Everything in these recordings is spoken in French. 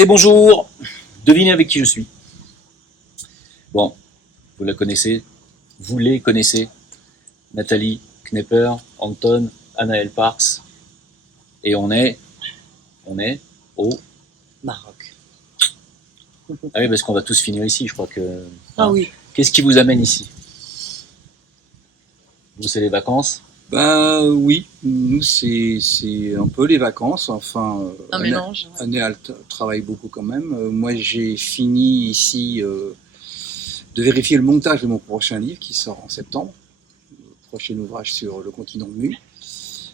Et bonjour, devinez avec qui je suis. Bon, vous la connaissez, vous les connaissez. Nathalie Knepper, Anton, Anaël Parks. Et on est au Maroc. Ah oui, parce qu'on va tous finir ici, je crois que... Ah oui. Qu'est-ce qui vous amène ici? Vous, c'est les vacances? Ben oui, nous c'est un peu les vacances, enfin Un mélange. Ouais. Anaël travaille beaucoup quand même. Moi j'ai fini ici de vérifier le montage de mon prochain livre qui sort en septembre, le prochain ouvrage sur le continent mu.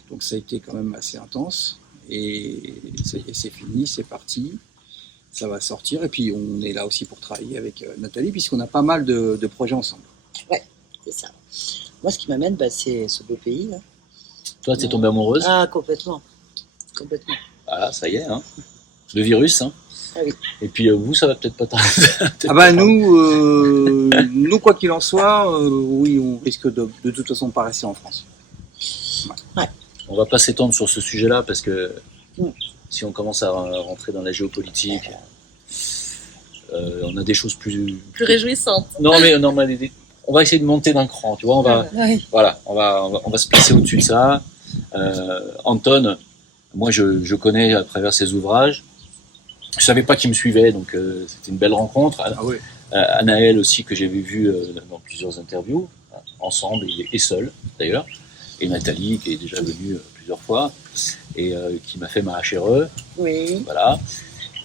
Donc ça a été quand même assez intense et c'est fini, c'est parti, ça va sortir et puis on est là aussi pour travailler avec Nathalie puisqu'on a pas mal de projets ensemble. Ouais, c'est ça. Moi, ce qui m'amène, c'est ce beau pays. Là. Toi, t'es tombée amoureuse? Ah, complètement. Complètement. Ah, ça y est, hein. Le virus, hein. Ah oui. Et puis vous, ça va peut-être pas tarder. Ah bah nous quoi qu'il en soit, oui, on risque de toute façon pas rester en France. Ouais. On va pas s'étendre sur ce sujet-là parce que si on commence à rentrer dans la géopolitique, on a des choses plus réjouissantes. Non mais on va essayer de monter d'un cran, tu vois. Voilà, on va se placer au-dessus de ça. Anton, moi je connais à travers ses ouvrages. Je savais pas qu'il me suivait, donc c'était une belle rencontre. Ah oui. Anaël aussi que j'avais vu dans plusieurs interviews, ensemble et seul d'ailleurs. Et Nathalie qui est déjà venue plusieurs fois et qui m'a fait ma HRE. Oui. Voilà.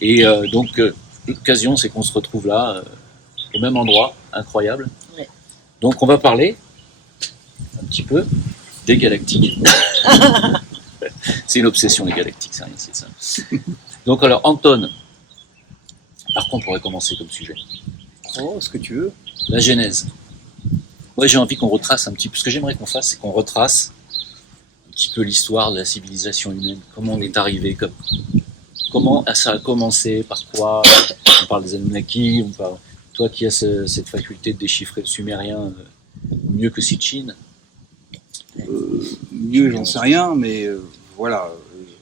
Et donc l'occasion c'est qu'on se retrouve là au même endroit, incroyable. Ouais. Donc on va parler un petit peu des galactiques. C'est une obsession les galactiques, c'est rien, c'est ça. Donc alors Anton, par contre on pourrait commencer comme sujet. Oh, ce que tu veux. La genèse. Moi j'ai envie qu'on retrace un petit peu, ce que j'aimerais qu'on fasse, c'est qu'on retrace un petit peu l'histoire de la civilisation humaine, comment on est arrivé, comment ça a commencé, par quoi, on parle des Anunnaki, on parle, toi qui as cette faculté de déchiffrer le sumérien mieux que Sitchin. Mieux j'en sais rien, mais voilà,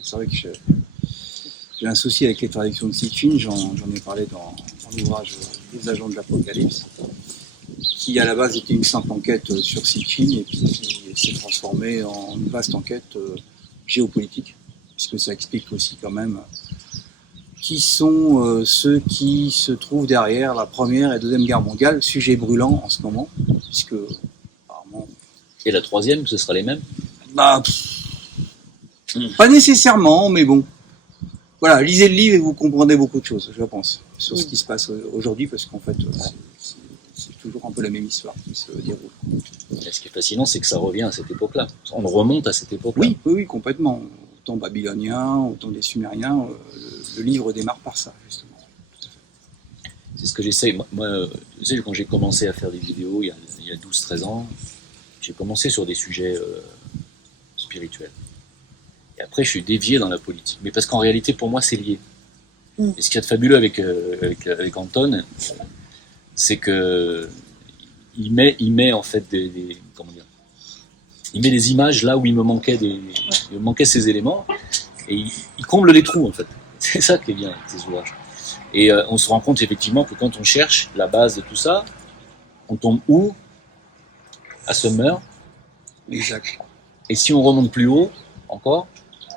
c'est vrai que j'ai un souci avec les traductions de Sitchin, j'en ai parlé dans l'ouvrage Les agents de l'Apocalypse, qui à la base était une simple enquête sur Sitchin et puis qui s'est transformée en une vaste enquête géopolitique, puisque ça explique aussi quand même qui sont ceux qui se trouvent derrière la Première et Deuxième Guerre mondiale, sujet brûlant en ce moment, puisque apparemment... Et la troisième, ce sera les mêmes? Bah, pas nécessairement, mais bon. Voilà, lisez le livre et vous comprendrez beaucoup de choses, je pense, sur ce qui se passe aujourd'hui, parce qu'en fait, c'est toujours un peu la même histoire qui se déroule. Et ce qui est fascinant, c'est que ça revient à cette époque-là. On remonte à cette époque-là. Oui, complètement. Autant babylonien, autant des Sumériens, le livre démarre par ça, justement. C'est ce que j'essaye. Moi, tu sais, quand j'ai commencé à faire des vidéos il y a 12-13 ans, j'ai commencé sur des sujets spirituels. Et après, je suis dévié dans la politique. Mais parce qu'en réalité, pour moi, c'est lié. Et ce qu'il y a de fabuleux avec Anton, c'est que il met en fait comment dire, il met des images là où il me manquait ces éléments et il comble les trous en fait. C'est ça qui est bien avec ces ouvrages. Et on se rend compte effectivement que quand on cherche la base de tout ça, on tombe où? À Summer. Exact. Et si on remonte plus haut encore,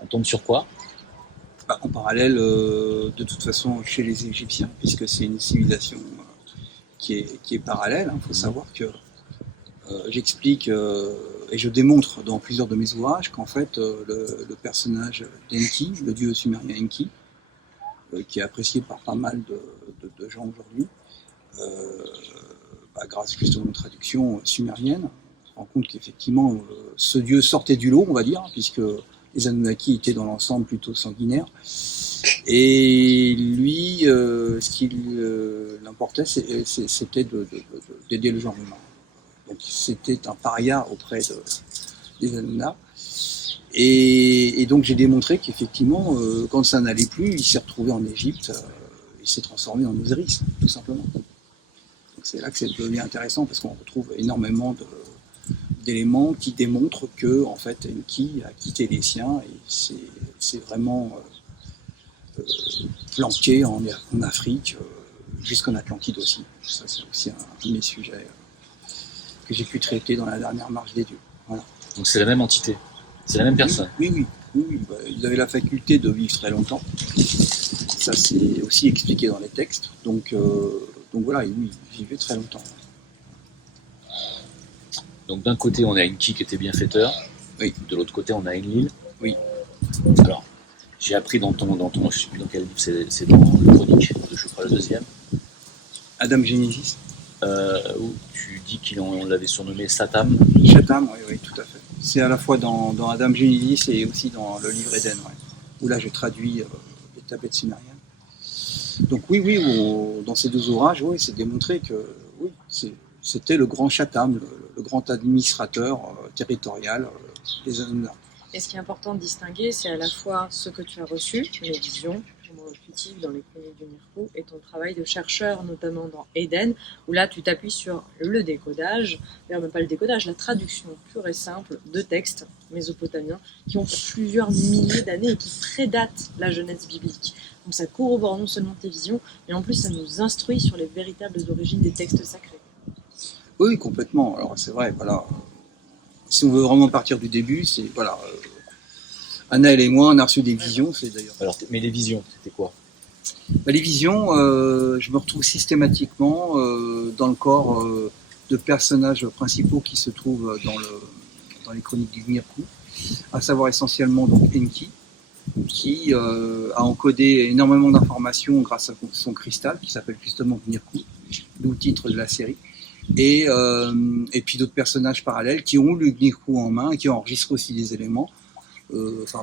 on tombe sur quoi? En parallèle, de toute façon, chez les Égyptiens, puisque c'est une civilisation qui est parallèle. Il faut savoir que j'explique et je démontre dans plusieurs de mes ouvrages qu'en fait, le personnage d'Enki, le dieu sumérien Enki, qui est apprécié par pas mal de gens aujourd'hui, grâce justement à une traduction sumérienne, on se rend compte qu'effectivement, ce dieu sortait du lot, on va dire, puisque les Anunnaki étaient dans l'ensemble plutôt sanguinaires. Et lui, ce qui l'importait, c'était d'aider le genre humain. Donc c'était un paria auprès des Anunnaki. Et donc j'ai démontré qu'effectivement, quand ça n'allait plus, il s'est retrouvé en Égypte, il s'est transformé en Osiris, tout simplement. Donc c'est là que c'est devenu intéressant, parce qu'on retrouve énormément d'éléments qui démontrent que en fait Enki a quitté les siens et c'est vraiment planqués en Afrique, jusqu'en Atlantide aussi. Ça, c'est aussi un de mes sujets que j'ai pu traiter dans la dernière marche des dieux. Voilà. Donc c'est la même entité, c'est la même personne. Oui. Bah, ils avaient la faculté de vivre très longtemps. Ça, c'est aussi expliqué dans les textes. Donc voilà, oui, ils vivaient très longtemps. Donc d'un côté, on a Enki qui était bienfaiteur. Oui. De l'autre côté, on a Enlil. Oui. Alors, j'ai appris dans ton, je sais plus dans quel livre, c'est dans le Chronique, je crois le deuxième, Adam Genesis. Où tu dis qu'on l'avait surnommé Satam. Chatham, oui, tout à fait. C'est à la fois dans Adam Genesis et aussi dans le livre Éden, où là j'ai traduit les tablettes sumériennes. Donc oui, dans ces deux ouvrages, oui, c'est démontré que oui, c'était le grand Chatham, le grand administrateur territorial des Anunnaki. Et ce qui est important de distinguer, c'est à la fois ce que tu as reçu, les visions, intuitives dans les chroniques du Mirkou, et ton travail de chercheur, notamment dans Éden, où là tu t'appuies sur le décodage, d'ailleurs même pas le décodage, la traduction pure et simple de textes mésopotamiens qui ont plusieurs milliers d'années et qui prédatent la Genèse biblique. Donc ça corrobore non seulement tes visions, mais en plus ça nous instruit sur les véritables origines des textes sacrés. Oui, complètement. Alors c'est vrai, voilà. Si on veut vraiment partir du début, c'est voilà. Annaëlle et moi, on a reçu des visions, c'est d'ailleurs. Alors, mais les visions, c'était quoi? Les visions, je me retrouve systématiquement dans le corps de personnages principaux qui se trouvent dans les chroniques du Mirkou, à savoir essentiellement donc Enki, qui a encodé énormément d'informations grâce à son cristal, qui s'appelle justement Mirkou, d'où le titre de la série. Et puis d'autres personnages parallèles qui ont le Mirkou en main et qui enregistrent aussi des éléments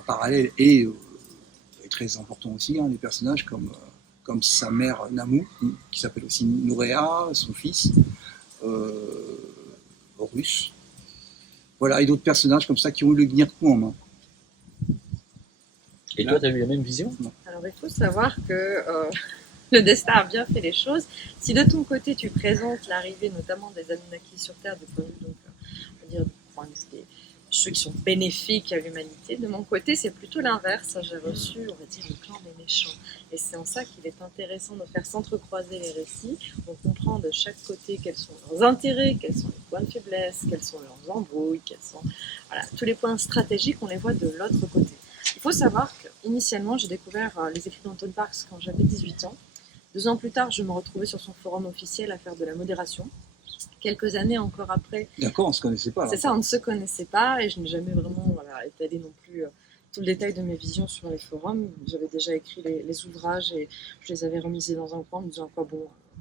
parallèles et très importants aussi, des personnages comme sa mère Namou, qui s'appelle aussi Nouréa, son fils Horus. Voilà, et d'autres personnages comme ça qui ont eu le Mirkou en main. Et toi, tu as eu la même vision? Alors il faut savoir que le destin a bien fait les choses. Si de ton côté tu présentes l'arrivée notamment des Anunnaki sur Terre du point de vue, donc, on va dire, ceux qui sont bénéfiques à l'humanité, de mon côté c'est plutôt l'inverse. J'ai reçu, on va dire, le clan des méchants. Et c'est en ça qu'il est intéressant de faire s'entrecroiser les récits. On comprend de chaque côté quels sont leurs intérêts, quels sont les points de faiblesse, quelles sont leurs embrouilles, quels sont tous les points stratégiques, on les voit de l'autre côté. Il faut savoir qu'initialement j'ai découvert les écrits d'Anton Parks quand j'avais 18 ans. 2 ans plus tard, je me retrouvais sur son forum officiel à faire de la modération. Quelques années encore après... D'accord, on ne se connaissait pas. C'est ça, on ne se connaissait pas et je n'ai jamais vraiment étalé non plus tout le détail de mes visions sur les forums. J'avais déjà écrit les ouvrages et je les avais remisés dans un coin en me disant à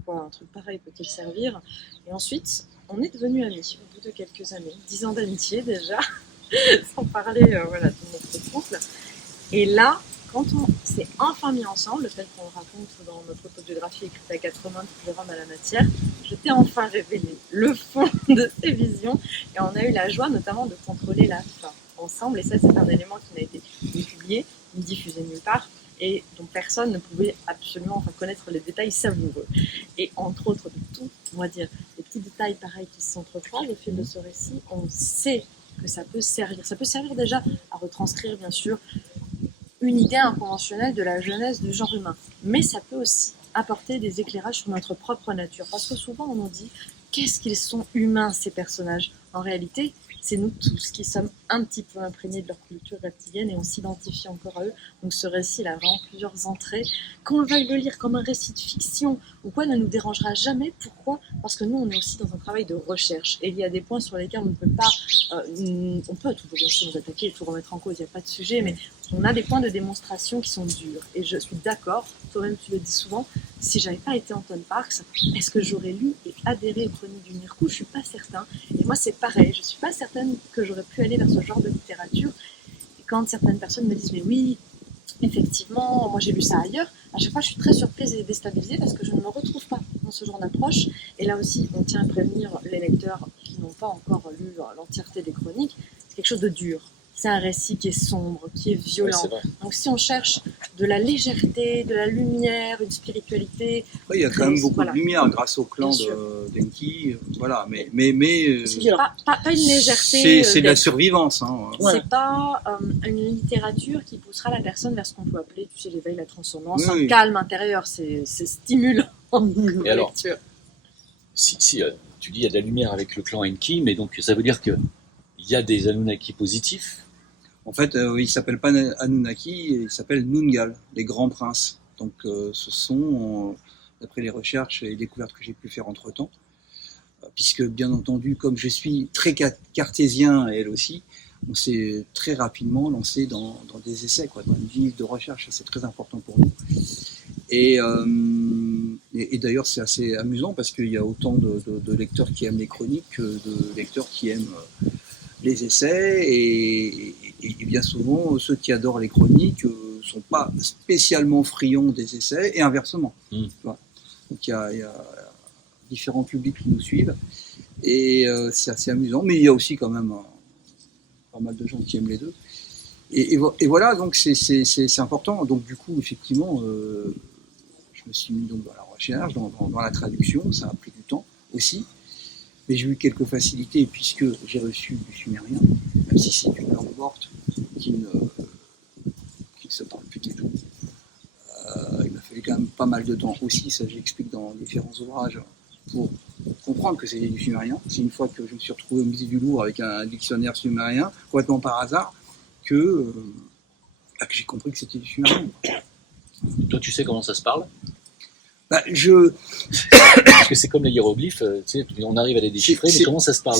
quoi un truc pareil peut-il servir. Et ensuite, on est devenus amis au bout de quelques années. 10 ans d'amitié déjà, sans parler de notre couple. Et là, quand on s'est enfin mis ensemble, tel qu'on le raconte dans notre autobiographie écrite à 4 mains, toutes les rames à la matière, je t'ai enfin révélé le fond de ces visions et on a eu la joie notamment de contrôler la fin ensemble. Et ça, c'est un élément qui n'a été ni publié, ni diffusé nulle part et dont personne ne pouvait absolument connaître les détails savoureux. Et entre autres de tout, on va dire, les petits détails pareils qui s'entrecroisent au fil de ce récit, on sait que ça peut servir. Ça peut servir déjà à retranscrire, bien sûr, une idée inconventionnelle de la jeunesse du genre humain. Mais ça peut aussi apporter des éclairages sur notre propre nature. Parce que souvent, on nous dit « qu'est-ce qu'ils sont humains, ces personnages ?» En réalité, c'est nous tous qui sommes un petit peu imprégnés de leur culture reptilienne et on s'identifie encore à eux. Donc ce récit, il a vraiment plusieurs entrées. Qu'on veuille le lire comme un récit de fiction ou quoi ne nous dérangera jamais. Pourquoi ? Parce que nous, on est aussi dans un travail de recherche. Et il y a des points sur lesquels on ne peut pas... on peut toujours bien sûr nous attaquer et tout remettre en cause, il n'y a pas de sujet, mais on a des points de démonstration qui sont durs. Et je suis d'accord, toi-même tu le dis souvent, si j'avais pas été Anton Parks, est-ce que j'aurais lu et adhéré aux chroniques du Mirkou ? Je suis pas certain. Et moi c'est pareil, je suis pas certaine que j'aurais pu aller vers ce genre de littérature. Et quand certaines personnes me disent mais oui, effectivement, moi j'ai lu ça ailleurs, à chaque fois je suis très surprise et déstabilisée parce que je ne me retrouve pas dans ce genre d'approche. Et là aussi, on tient à prévenir les lecteurs qui n'ont pas encore lu l'entièreté des chroniques, c'est quelque chose de dur. C'est un récit qui est sombre, qui est violent. Ouais, donc si on cherche de la légèreté, de la lumière, une spiritualité. Ouais, il y a quand même beaucoup Voilà. de lumière grâce au clan Bien sûr. d'Enki. Voilà, mais C'est violent. Pas une légèreté. c'est de la d'être. survivance. Hein. Ouais. C'est pas une littérature qui poussera la personne vers ce qu'on peut appeler, tu sais, l'éveil, la transcendance, Oui. un calme intérieur. C'est stimulant. Et alors, lecture. si tu dis il y a de la lumière avec le clan Enki, mais donc ça veut dire qu'il y a des Anunnaki positifs. En fait, il ne s'appelle pas Anunnaki, il s'appelle Nungal, les grands princes. Donc ce sont, d'après les recherches et les découvertes que j'ai pu faire entre-temps, puisque bien entendu, comme je suis très cartésien, et elle aussi, on s'est très rapidement lancé dans des essais, quoi, dans une vie de recherche, c'est très important pour nous. Et d'ailleurs, c'est assez amusant parce qu'il y a autant de lecteurs qui aiment les chroniques que de lecteurs qui aiment les essais, et bien souvent, ceux qui adorent les chroniques sont pas spécialement friands des essais, et inversement. Voilà. Donc il y a différents publics qui nous suivent, et c'est assez amusant, mais il y a aussi quand même pas mal de gens qui aiment les deux. Et voilà, donc c'est important. Donc du coup, effectivement, je me suis mis donc dans la recherche, dans la traduction, ça a pris du temps aussi. Mais j'ai eu quelques facilités puisque j'ai reçu du sumérien, même si c'est une langue morte qui ne se parle plus du tout. Il m'a fallu quand même pas mal de temps aussi, ça j'explique dans différents ouvrages, pour comprendre que c'était du sumérien. C'est une fois que je me suis retrouvé au musée du Louvre avec un dictionnaire sumérien, complètement par hasard, que j'ai compris que c'était du sumérien. Toi, tu sais comment ça se parle? Bah, Parce que c'est comme les hiéroglyphes, tu sais, on arrive à les déchiffrer, mais comment ça se parle?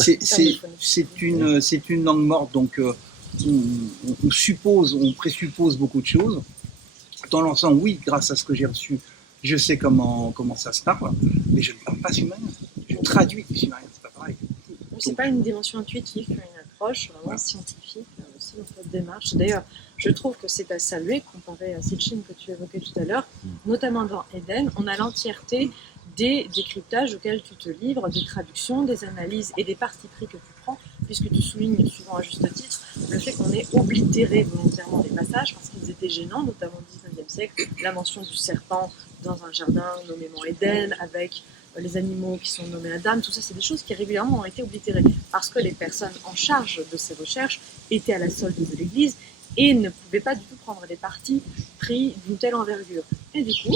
C'est une langue morte, donc on présuppose beaucoup de choses. Dans l'ensemble, oui, grâce à ce que j'ai reçu, je sais comment ça se parle, mais je ne parle pas sumérien. Je traduis du sumérien, c'est pas pareil. C'est pas une dimension intuitive, une approche vraiment scientifique aussi dans cette démarche. D'ailleurs, je trouve que c'est à saluer comparé à Sitchin que tu évoquais tout à l'heure, notamment dans Eden, on a l'entièreté des décryptages auxquels tu te livres, des traductions, des analyses et des partis pris que tu prends, puisque tu soulignes souvent à juste titre le fait qu'on ait oblitéré volontairement des passages parce qu'ils étaient gênants, notamment au XIXe siècle, la mention du serpent dans un jardin nommément Eden, avec les animaux qui sont nommés Adam, tout ça, c'est des choses qui régulièrement ont été oblitérées parce que les personnes en charge de ces recherches étaient à la solde de l'Église et ne pouvaient pas du tout prendre des partis pris d'une telle envergure. Et du coup,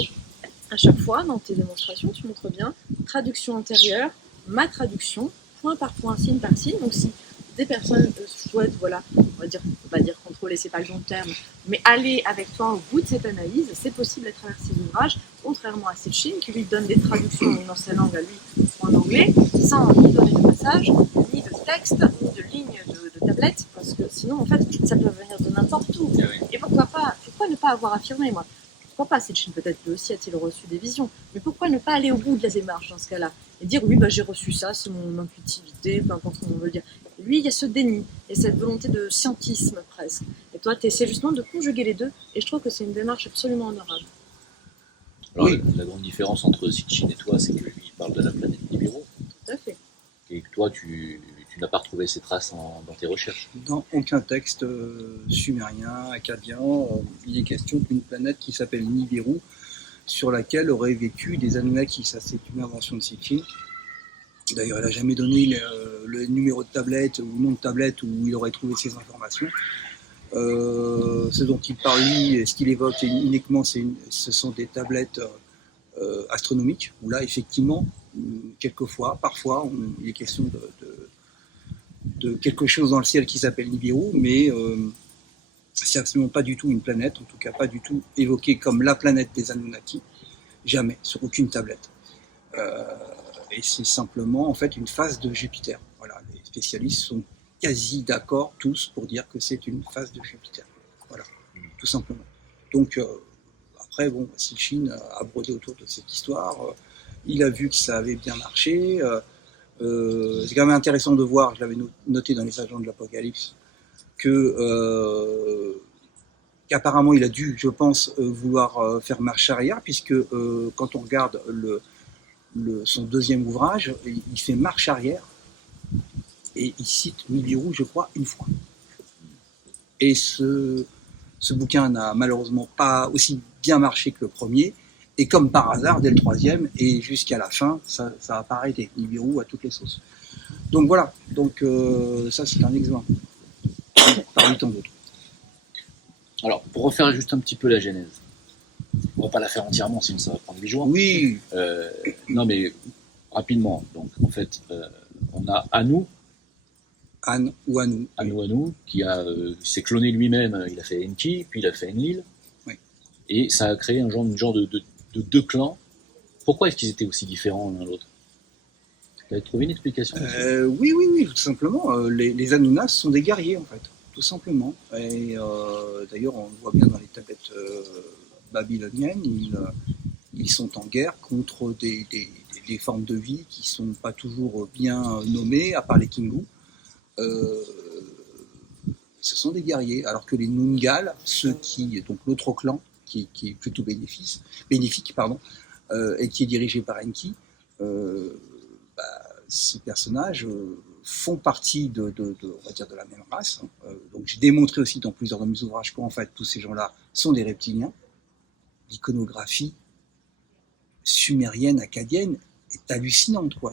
à chaque fois, dans tes démonstrations, tu montres bien traduction antérieure, ma traduction, point par point, signe par signe. Donc si des personnes souhaitent, voilà, on va pas dire contrôler, c'est pas le bon terme, mais aller avec toi au bout de cette analyse, c'est possible à travers ces ouvrages, contrairement à Sitchin qui lui donne des traductions dans sa langue à lui, en anglais, sans ni donner de passage, ni de texte, ni de ligne de tablette, parce que sinon, en fait, ça peut venir de n'importe où. Et pourquoi ne pas avoir affirmé, moi? Pourquoi pas Sitchin, peut-être que aussi a-t-il reçu des visions, mais pourquoi ne pas aller au bout de la démarche dans ce cas-là et dire oui, j'ai reçu ça, c'est mon intuitivité, peu importe comment on veut le dire. Et lui, il y a ce déni et cette volonté de scientisme presque. Et toi, tu essaies justement de conjuguer les deux, et je trouve que c'est une démarche absolument honorable. Alors, Oui. la grande différence entre Sitchin et toi, c'est que lui, il parle de la planète Nibiru, Tout à fait. et que toi, tu n'as pas retrouvé ces traces dans tes recherches. Dans aucun texte sumérien, akkadien, il est question d'une planète qui s'appelle Nibiru, sur laquelle auraient vécu des Anunnaki. Ça, c'est une invention de Sitchin. D'ailleurs, elle n'a jamais donné le numéro de tablette ou nom de tablette où il aurait trouvé ces informations. Ce dont il parle, lui, et ce qu'il évoque uniquement, ce sont des tablettes astronomiques, où là, effectivement, quelquefois, parfois, il est question de quelque chose dans le ciel qui s'appelle Nibiru, mais c'est absolument pas du tout une planète, en tout cas pas du tout évoquée comme la planète des Anunnaki, jamais, sur aucune tablette. Et c'est simplement en fait une phase de Jupiter. Voilà, les spécialistes sont quasi d'accord tous pour dire que c'est une phase de Jupiter. Voilà, tout simplement. Donc après, bon, Sitchin a brodé autour de cette histoire. Il a vu que ça avait bien marché. C'est quand même intéressant de voir, je l'avais noté dans les agents de l'Apocalypse, qu'apparemment il a dû, je pense, vouloir faire marche arrière, puisque quand on regarde son deuxième ouvrage, il fait marche arrière et il cite Nibiru, je crois, une fois. Et ce Ce bouquin n'a malheureusement pas aussi bien marché que le premier. Et comme par hasard, dès le troisième et jusqu'à la fin, ça n'a pas arrêté. Nibiru à toutes les sauces. Donc voilà. Donc ça, c'est un exemple. Parmi tant d'autres. Alors, pour refaire juste un petit peu la genèse, on va pas la faire entièrement, sinon ça va prendre 8 jours. Oui. Non, mais rapidement. Donc, en fait, on a Anu, Anu, qui s'est cloné lui-même. Il a fait Enki, puis il a fait Enlil. Oui. Et ça a créé une genre de deux clans. Pourquoi est-ce qu'ils étaient aussi différents l'un de l'autre? Tu as trouvé une explication? Oui, tout simplement. Les Anunas sont des guerriers, en fait, tout simplement. Et d'ailleurs, on le voit bien dans les tablettes babyloniennes, ils sont en guerre contre des formes de vie qui sont pas toujours bien nommées, à part les Kingu. Ce sont des guerriers, alors que les Nungal, donc l'autre clan, qui est plutôt bénéfique, et qui est dirigé par Enki, ces personnages font partie on va dire de la même race. Donc j'ai démontré aussi dans plusieurs de mes ouvrages qu'en fait tous ces gens-là sont des reptiliens. L'iconographie sumérienne, akkadienne est hallucinante, quoi.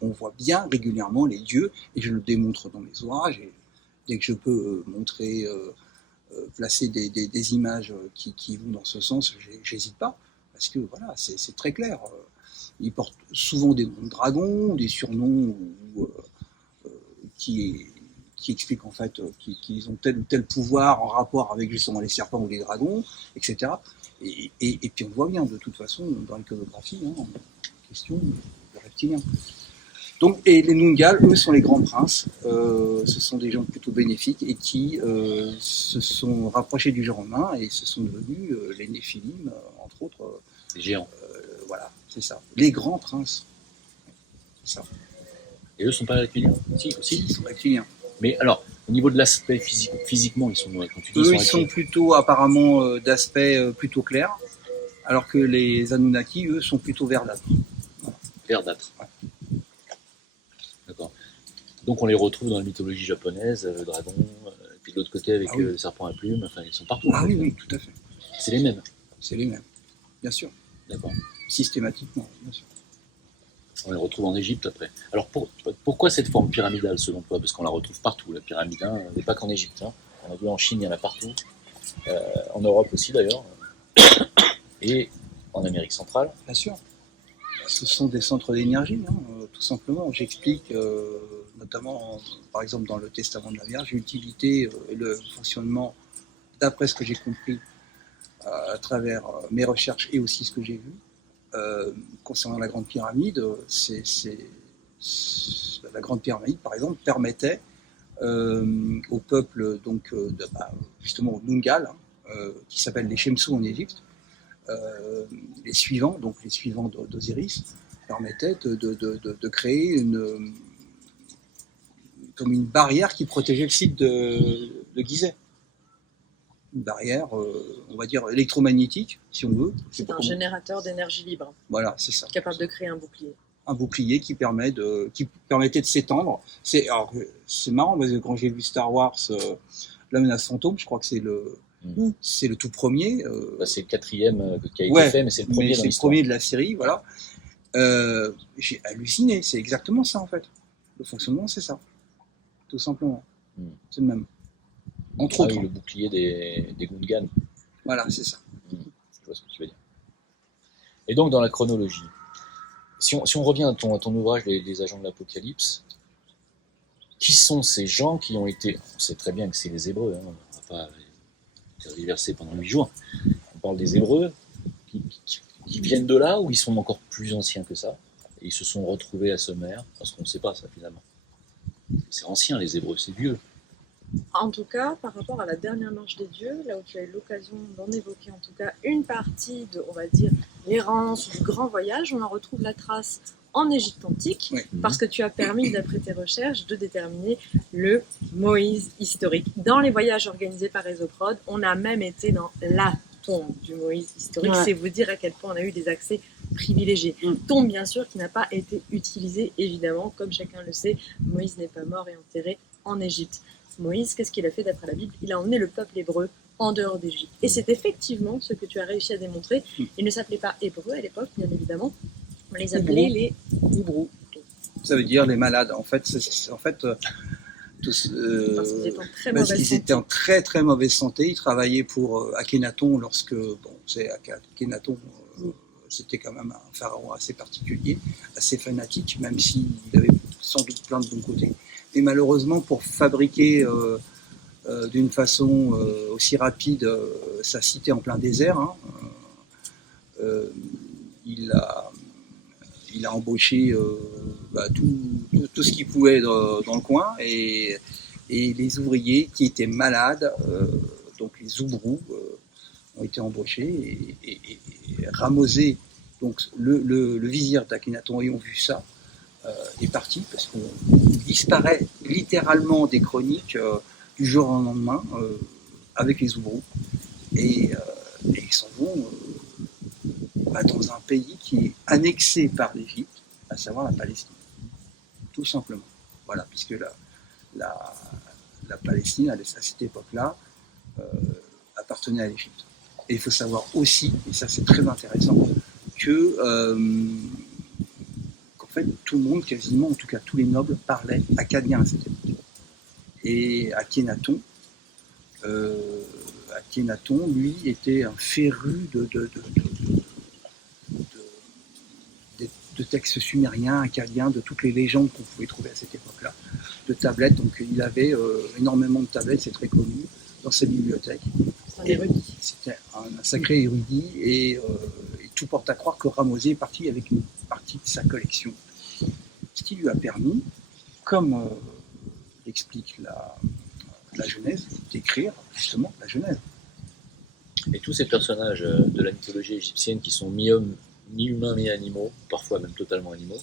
On voit bien régulièrement les dieux, et je le démontre dans mes ouvrages. Et dès que je peux montrer, placer des images qui vont dans ce sens, j'hésite pas, parce que voilà, c'est très clair. Ils portent souvent des noms de dragons, des surnoms qui expliquent en fait qu'ils ont tel ou tel pouvoir en rapport avec justement les serpents ou les dragons, etc. Et puis on voit bien de toute façon dans l'iconographie, question de reptiliens. Donc, et les Nungal, eux, sont les grands princes. Ce sont des gens plutôt bénéfiques et qui se sont rapprochés du genre humain et se sont devenus les Néphilim, entre autres. Les géants. Voilà, c'est ça. Les grands princes. C'est ça. Et eux sont pas reptiliens? Si, aussi. Ils sont reptiliens. Mais alors, au niveau de l'aspect physiquement, ils sont, quand tu dis, Eux, ils sont plutôt apparemment d'aspect plutôt clair, alors que les Anunnaki, eux, sont plutôt verdâtres. Verdâtres. Ouais. D'accord. Donc on les retrouve dans la mythologie japonaise, le dragon, et puis de l'autre côté avec le serpent à plumes, enfin ils sont partout. Ah oui, tout à fait. C'est les mêmes. C'est les mêmes, bien sûr. D'accord. Systématiquement, bien sûr. On les retrouve en Égypte après. Alors pourquoi cette forme pyramidale selon toi? Parce qu'on la retrouve partout, la pyramide, on n'est pas qu'en Égypte. On a vu en Chine, il y en a partout. En Europe aussi d'ailleurs. Et en Amérique centrale. Bien sûr. Ce sont des centres d'énergie, tout simplement. J'explique, notamment, par exemple, dans le Testament de la Vierge, l'utilité et le fonctionnement, d'après ce que j'ai compris à travers mes recherches et aussi ce que j'ai vu. Concernant la Grande Pyramide, la Grande Pyramide, par exemple, permettait au peuple, donc, justement aux Nungal, qui s'appellent les Shemsu en Égypte, les suivants d'Osiris, permettaient de créer comme une barrière qui protégeait le site de Gizeh. Une barrière, on va dire, électromagnétique, si on veut. C'est un générateur d'énergie libre. Voilà, c'est ça. Capable de créer un bouclier. Un bouclier qui permettait de s'étendre. C'est marrant, parce que quand j'ai vu Star Wars, La Menace Fantôme, je crois que c'est le tout premier. C'est le 4e qui a été fait, mais c'est le premier dans l'histoire. C'est le premier de la série, voilà. J'ai halluciné, c'est exactement ça en fait. Le fonctionnement, c'est ça. Tout simplement. C'est le même. Entre autres. Oui, le bouclier des Gungan. Voilà, c'est ça. Je vois ce que tu veux dire. Et donc, dans la chronologie, si on revient à ton ouvrage, les agents de l'Apocalypse, qui sont ces gens qui ont été... On sait très bien que c'est les Hébreux, on ne va pas tergiverser pendant 8 jours. On parle des Hébreux qui viennent de là, ou ils sont encore plus anciens que ça, et ils se sont retrouvés à Sumer, parce qu'on ne sait pas ça finalement. C'est ancien, les Hébreux, c'est vieux. En tout cas, par rapport à la dernière marche des dieux, là où tu as eu l'occasion d'en évoquer en tout cas une partie de, on va dire, l'errance, du grand voyage, on en retrouve la trace en Égypte antique, parce que tu as permis, d'après tes recherches, de déterminer le Moïse historique. Dans les voyages organisés par Esoprod, on a même été dans la tombe du Moïse historique. C'est vous dire à quel point on a eu des accès privilégiés. Tombe, bien sûr, qui n'a pas été utilisée, évidemment, comme chacun le sait, Moïse n'est pas mort et enterré en Égypte. Moïse, qu'est-ce qu'il a fait d'après la Bible? Il a emmené le peuple hébreu en dehors d'Égypte. Et c'est effectivement ce que tu as réussi à démontrer. Ils ne s'appelaient pas hébreux à l'époque, bien évidemment. On les appelait les Hébrous. Ça veut dire les malades. En fait, tous, parce qu'ils étaient en très très mauvaise santé. Ils travaillaient pour Akhenaton lorsque, Akhenaton, c'était quand même un pharaon assez particulier, assez fanatique, même s'il avait sans doute plein de bons côtés. Et malheureusement, pour fabriquer d'une façon aussi rapide sa cité en plein désert, il a embauché tout ce qu'il pouvait dans le coin, et les ouvriers qui étaient malades, donc les Zoubrous, ont été embauchés et Ramosé, donc le vizir d'Akhenaton, ayant vu ça, est parti, parce qu'on disparaît littéralement des chroniques du jour au lendemain avec les Zoubrous, et ils s'en vont dans un pays qui est annexé par l'Égypte, à savoir la Palestine, tout simplement. Voilà, puisque la Palestine, à cette époque-là, appartenait à l'Égypte. Et il faut savoir aussi, et ça c'est très intéressant, qu'en fait tout le monde, quasiment, en tout cas tous les nobles, parlaient akkadien à cette époque. Et Akhenaton, lui, était un féru de textes sumériens, akkadiens, de toutes les légendes qu'on pouvait trouver à cette époque-là, de tablettes. Donc il avait énormément de tablettes, c'est très connu, dans sa bibliothèque. C'était un sacré érudit, et tout porte à croire que Ramosé est parti avec une partie de sa collection. Ce qui lui a permis, comme l'explique la Genèse, d'écrire justement la Genèse. Et tous ces personnages de la mythologie égyptienne qui sont mi-humains, mi-animaux, parfois même totalement animaux,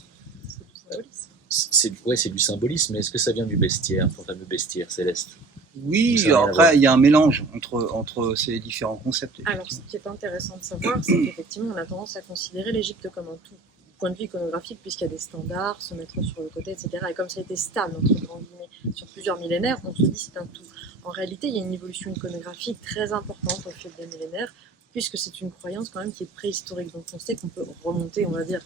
c'est du symbolisme, mais est-ce que ça vient du bestiaire, son fameux bestiaire céleste? Oui, après il y a un mélange entre ces différents concepts. Alors, ce qui est intéressant de savoir, c'est qu'effectivement, on a tendance à considérer l'Égypte comme un tout, du point de vue iconographique, puisqu'il y a des standards, se mettre sur le côté, etc. Et comme ça a été stable, entre grands guillemets, sur plusieurs millénaires, on se dit c'est un tout. En réalité, il y a une évolution iconographique très importante au fil des millénaires, puisque c'est une croyance quand même qui est préhistorique. Donc on sait qu'on peut remonter, on va dire,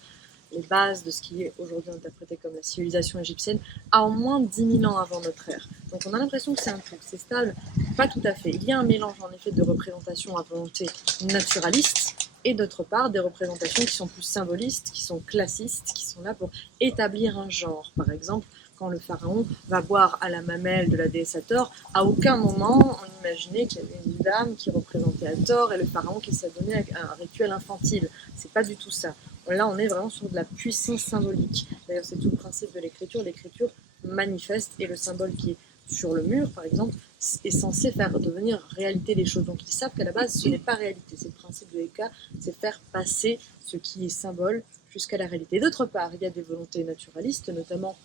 les bases de ce qui est aujourd'hui interprété comme la civilisation égyptienne à au moins 10 000 ans avant notre ère. Donc on a l'impression que c'est un tout, c'est stable, pas tout à fait. Il y a un mélange en effet de représentations à volonté naturalistes et d'autre part des représentations qui sont plus symbolistes, qui sont classistes, qui sont là pour établir un genre. Par exemple, quand le pharaon va boire à la mamelle de la déesse Hathor, à aucun moment on imaginait qu'il y avait une dame qui représentait Hathor et le pharaon qui s'adonnait à un rituel infantile. C'est pas du tout ça. Là, on est vraiment sur de la puissance symbolique. D'ailleurs, c'est tout le principe de l'écriture. L'écriture manifeste, et le symbole qui est sur le mur, par exemple, est censé faire devenir réalité les choses. Donc, ils savent qu'à la base, ce n'est pas réalité. C'est le principe de Eka, c'est faire passer ce qui est symbole jusqu'à la réalité. D'autre part, il y a des volontés naturalistes, notamment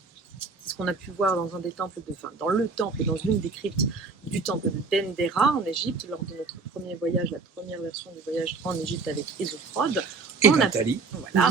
ce qu'on a pu voir dans un des temples, dans le temple, dans une des cryptes du temple de Dendera en Égypte, lors de notre premier voyage, la première version du voyage en Égypte avec Ésophode. Et Nathalie. Voilà.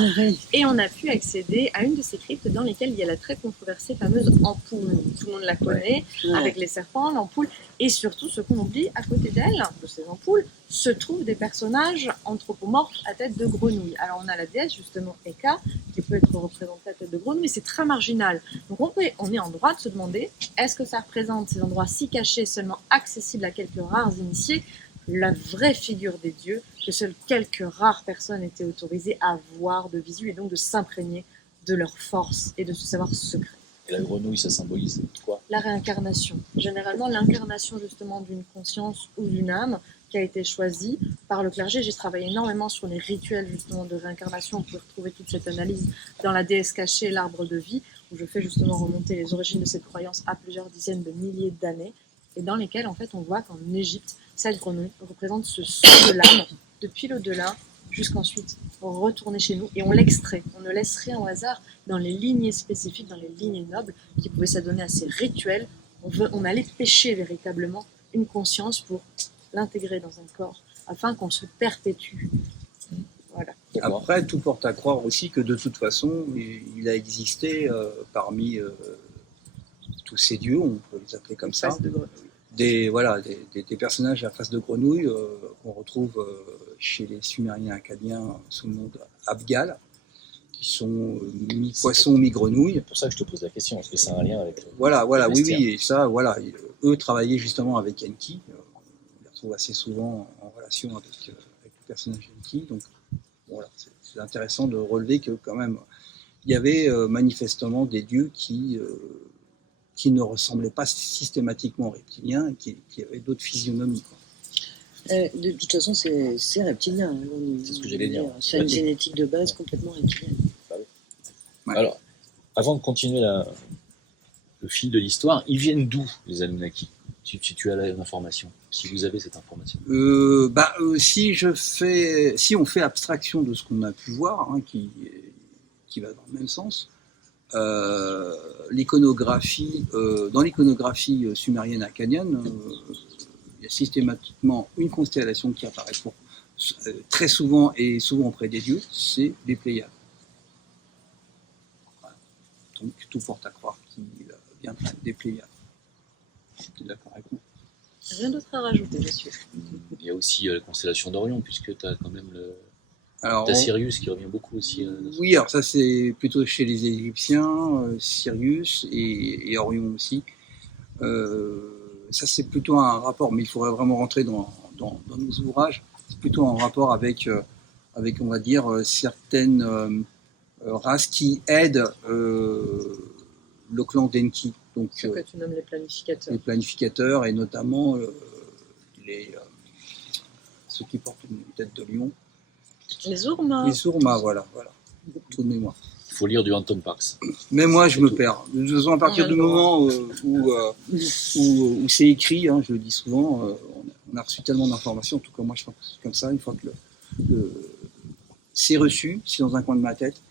Et on a pu accéder à une de ces cryptes dans lesquelles il y a la très controversée fameuse ampoule. Tout le monde la connaît, avec les serpents, l'ampoule. Et surtout, ce qu'on oublie, à côté d'elle, de ces ampoules, se trouvent des personnages anthropomorphes à tête de grenouille. Alors on a la déesse, justement, Eka, qui peut être représentée à tête de grenouille, mais c'est très marginal. Donc on est en droit de se demander, est-ce que ça représente ces endroits si cachés, seulement accessibles à quelques rares initiés, la vraie figure des dieux, que seules quelques rares personnes étaient autorisées à voir de visu et donc de s'imprégner de leur force et de ce savoir secret. Et la grenouille, ça symbolise quoi? La réincarnation. Généralement, l'incarnation justement d'une conscience ou d'une âme qui a été choisie par le clergé. J'ai travaillé énormément sur les rituels justement de réincarnation. On peut retrouver toute cette analyse dans la déesse cachée, l'arbre de vie, où je fais justement remonter les origines de cette croyance à plusieurs dizaines de milliers d'années, et dans lesquelles en fait on voit qu'en Égypte, cette grenouille représente ce son de l'âme depuis l'au-delà jusqu'ensuite retourner chez nous, et on l'extrait. On ne laisse rien au hasard dans les lignées spécifiques, dans les lignées nobles qui pouvaient s'adonner à ces rituels. On allait pêcher véritablement une conscience pour l'intégrer dans un corps afin qu'on se perpétue. Voilà. Après, tout porte à croire aussi que de toute façon, il a existé parmi tous ces dieux, on peut les appeler comme ça, des personnages à face de grenouille qu'on retrouve chez les Sumériens acadiens sous le nom d'Abgal, qui sont mi-poisson, mi-grenouille. C'est pour ça que je te pose la question, est-ce que c'est un lien avec Voilà, le oui, bestiaire. et ça, voilà, eux travaillaient justement avec Enki. On les retrouve assez souvent en relation avec le personnage Enki. Donc, voilà, c'est intéressant de relever que quand même, il y avait manifestement des dieux qui ne ressemblaient pas systématiquement aux reptiliens, et qui avaient d'autres physionomies, quoi. De toute façon, c'est reptilien. Hein. C'est ce que j'allais dire. C'est une génétique de base complètement reptilienne. Ouais. Alors, avant de continuer le fil de l'histoire, ils viennent d'où, les Anunnaki? Si tu as l'information, si vous avez cette information. Si on fait abstraction de ce qu'on a pu voir, hein, qui va dans le même sens, l'iconographie, dans l'iconographie sumérienne acadienne, il y a systématiquement une constellation qui apparaît très souvent et souvent auprès des dieux, c'est les Pléiades. Voilà. Donc tout porte à croire qu'il vient des Pléiades. Tu es d'accord avec moi? Rien d'autre à rajouter, je suis. Il y a aussi la constellation d'Orion, puisque tu as quand même Alors, t'as Sirius qui revient beaucoup aussi. oui, alors ça c'est plutôt chez les Égyptiens, Sirius et Orion aussi. Ça c'est plutôt un rapport, mais il faudrait vraiment rentrer dans nos ouvrages. C'est plutôt un rapport avec on va dire, certaines races qui aident le clan d'Enki. Donc, Ce que tu nommes les planificateurs. les planificateurs et notamment ceux qui portent une tête de lion. Les Urmas. Les Surma, voilà. Trou de mémoire. Il faut lire du Anton Parks. Mais moi, je C'est me tout. perds. De toute façon, à partir du moment où c'est écrit, hein, je le dis souvent, on a reçu tellement d'informations, en tout cas moi je pense comme ça, une fois que c'est reçu, c'est dans un coin de ma tête,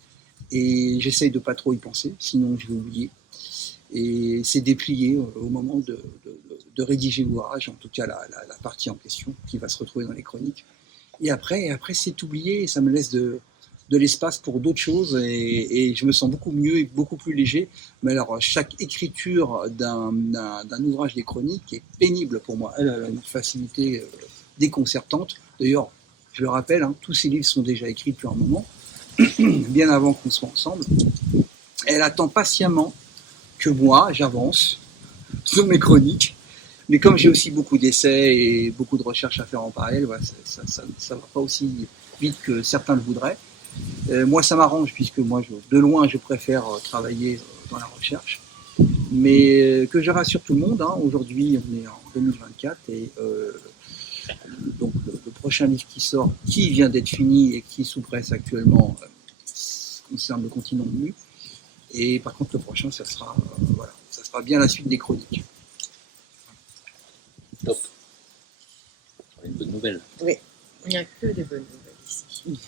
et j'essaye de pas trop y penser, sinon je vais oublier. Et c'est déplié au moment de rédiger l'ouvrage, en tout cas la partie en question, qui va se retrouver dans les chroniques. Et après c'est oublié, et ça me laisse de l'espace pour d'autres choses, et je me sens beaucoup mieux et beaucoup plus léger. Mais alors, chaque écriture d'un ouvrage des chroniques est pénible pour moi. Elle a une facilité déconcertante. D'ailleurs, je le rappelle, hein, tous ces livres sont déjà écrits depuis un moment, bien avant qu'on soit ensemble. Elle attend patiemment que moi, j'avance sur mes chroniques. Mais comme j'ai aussi beaucoup d'essais et beaucoup de recherches à faire en parallèle, voilà, ça va pas aussi vite que certains le voudraient. Moi, ça m'arrange, puisque moi, de loin, je préfère travailler dans la recherche. Mais que je rassure tout le monde, hein, aujourd'hui, on est en 2024, et donc le prochain livre qui sort, qui vient d'être fini et qui est sous presse actuellement, concerne le continent nu. Et par contre, le prochain, ça sera bien la suite des chroniques. Top. Une bonne nouvelle. Oui. Il n'y a que des bonnes nouvelles ici.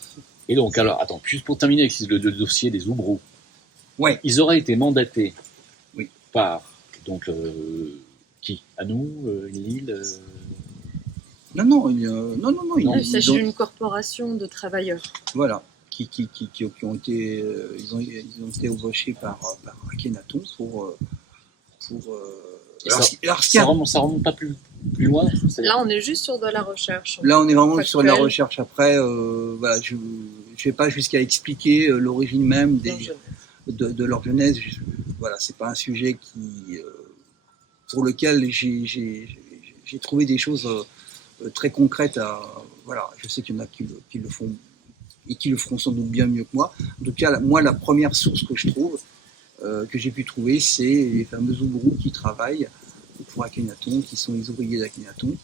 Et donc, alors, attends, juste pour terminer avec le dossier des Oubrous. Ouais. Ils auraient été mandatés Oui. par, donc, qui? À nous, l'île Non, Il s'agit d'une corporation de travailleurs. voilà, qui ont été, ils ont été embauchés par Akhenaton pour Et alors, ça remonte pas plus loin? C'est-à-dire- Là, on est juste sur de la recherche. là, on est vraiment Factuel. sur de la recherche. Après, voilà, je vais pas jusqu'à expliquer l'origine même de leur genèse. Voilà, c'est pas un sujet pour lequel j'ai trouvé des choses très concrètes. Voilà, je sais qu'il y en a qui le font et qui le feront sans doute bien mieux que moi. En tout cas, moi, la première source que je trouve, que j'ai pu trouver, c'est les fameux Oubrous qui travaillent pour Akhenaton, qui sont les ouvriers d'Akhenaton,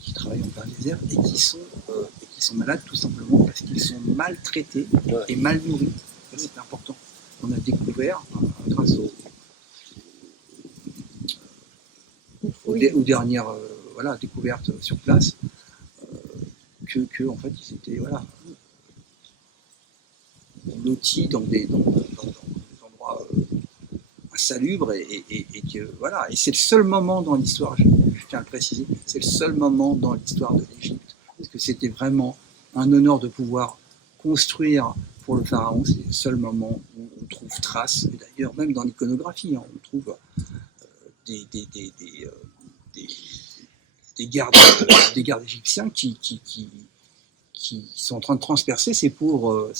qui travaillent en plein désert et qui sont malades tout simplement parce qu'ils sont maltraités et mal nourris. Ça, c'est important. On a découvert, grâce aux dernières découvertes sur place, que en fait ils étaient lotis dans des endroits insalubres et que voilà, et c'est le seul moment dans l'histoire, je tiens à le préciser, c'est le seul moment dans l'histoire de l'Égypte, parce que c'était vraiment un honneur de pouvoir construire pour le pharaon. C'est le seul moment où on trouve trace, et d'ailleurs même dans l'iconographie, hein, on trouve des des gardes égyptiens qui sont en train de transpercer ces pauvres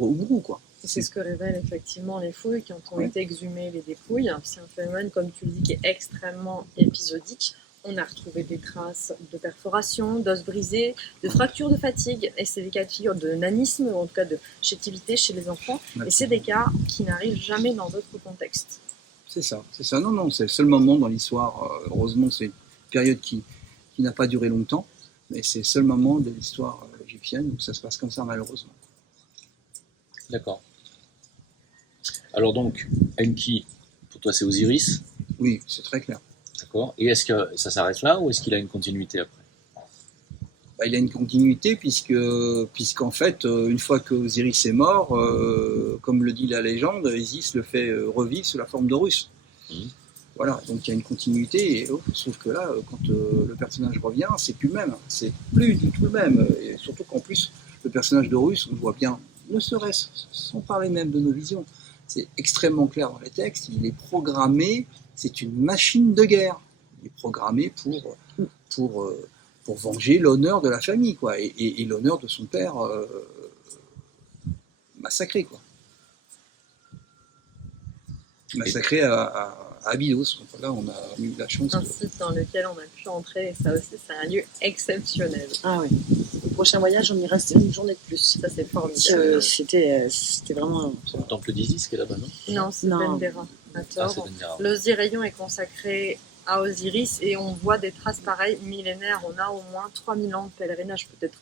Oubrous, quoi. C'est ce que révèlent effectivement les fouilles quand ont Ouais. été exhumées les dépouilles. C'est un phénomène, comme tu le dis, qui est extrêmement épisodique. On a retrouvé des traces de perforation, d'os brisés, de fractures de fatigue, et c'est des cas de figure de nanisme, ou en tout cas de chétivité chez les enfants. Ouais. Et c'est des cas qui n'arrivent jamais dans d'autres contextes. C'est ça. Non, c'est le seul moment dans l'histoire. Heureusement, c'est une période qui n'a pas duré longtemps, mais c'est le seul moment de l'histoire égyptienne où ça se passe comme ça, malheureusement. D'accord. Alors donc, Enki, pour toi c'est Osiris, Oui, c'est très clair. d'accord. Et est-ce que ça s'arrête là ou est-ce qu'il a une continuité après? Il a une continuité puisqu'en fait, une fois que Osiris est mort, comme le dit la légende, Isis le fait revivre sous la forme d'Horus. Mhm. Voilà, donc il y a une continuité, et sauf que là, quand le personnage revient, c'est plus le même, c'est plus du tout le même, et surtout qu'en plus, le personnage d'Horus, on le voit bien, ne serait-ce, sans parler même de nos visions, c'est extrêmement clair dans les textes, il est programmé, c'est une machine de guerre, il est programmé pour venger l'honneur de la famille, quoi, et l'honneur de son père massacré, quoi. Massacré à Abydos. Donc là, on a eu la chance Un de... site dans lequel on a pu entrer, et ça aussi, c'est un lieu exceptionnel. Ah oui. Le prochain voyage, on y reste une journée de plus. Ça, c'est formidable. C'était vraiment... C'est le temple d'Isis qui est là-bas, non? Non, c'est Non. Bendera, à Ah, tort. c'est Benmira. L'Osirion est consacré à Osiris et on voit des traces pareilles millénaires. On a au moins 3000 ans de pèlerinage, peut-être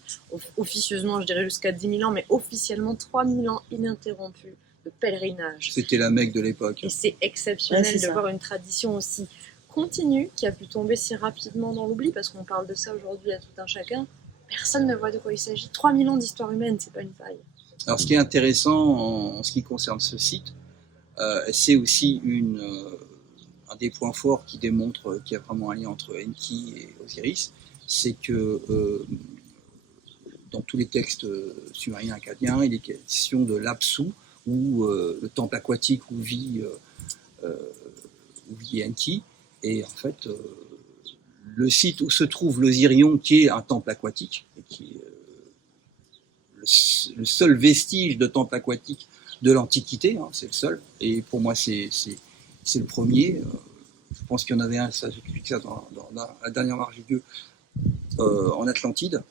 officieusement, je dirais jusqu'à 10 000 ans, mais officiellement 3000 ans ininterrompus de pèlerinage. C'était la Mecque de l'époque. Et c'est exceptionnel Ouais, c'est de ça. voir une tradition aussi continue qui a pu tomber si rapidement dans l'oubli, parce qu'on parle de ça aujourd'hui à tout un chacun. Personne ne voit de quoi il s'agit. 3000 ans d'histoire humaine, c'est pas une paille. Alors, ce qui est intéressant en ce qui concerne ce site, c'est aussi un des points forts qui démontre qu'il y a vraiment un lien entre Enki et Osiris, c'est que dans tous les textes sumériens acadiens, il est question de l'Apsu, ou le temple aquatique où vit Enki, et en fait, le site où se trouve l'Osirion, qui est un temple aquatique, et qui est le seul vestige de temple aquatique de l'Antiquité, hein, c'est le seul, et pour moi c'est le premier. Je pense qu'il y en avait un, ça j'explique ça dans la dernière marche du Dieu, en Atlantide.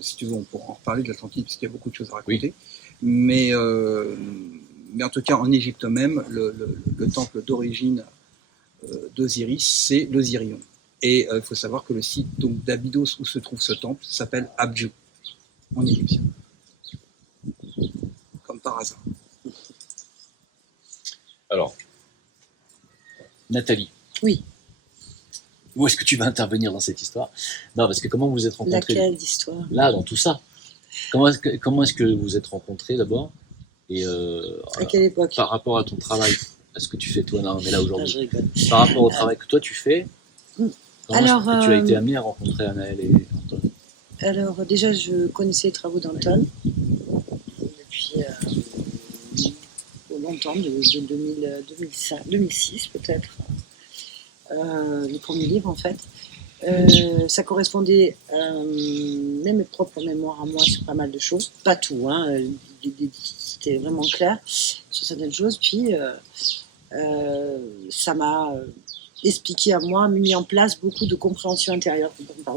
Si tu veux, on pourra en reparler de l'Atlantide, parce qu'il y a beaucoup de choses à raconter. Mais en tout cas, en Égypte même, le temple d'origine d'Osiris, c'est l'Osirion. Et il faut savoir que le site donc, d'Abydos où se trouve ce temple s'appelle Abju, en égyptien. Comme par hasard. Alors, Nathalie. Oui. Où est-ce que tu vas intervenir dans cette histoire? Non, parce que comment vous vous êtes rencontrés? Laquelle d'histoire? Là, dans tout ça. Comment est-ce que vous vous êtes rencontrés d'abord? Et À quelle époque? par rapport à ton travail, à ce que tu fais toi, non, mais là Ah, aujourd'hui, je rigole. par rapport au travail que toi tu fais, comment Alors, est-ce que tu as été amené à rencontrer Anaël et Anton? Alors, déjà, je connaissais les travaux d'Anton depuis longtemps, de 2006 peut-être. Le premier livre, en fait. Ça correspondait même mes propres mémoires à moi sur pas mal de choses. Pas tout, hein. C'était vraiment clair sur certaines choses. Puis, ça m'a expliqué à moi, mis en place beaucoup de compréhension intérieure. On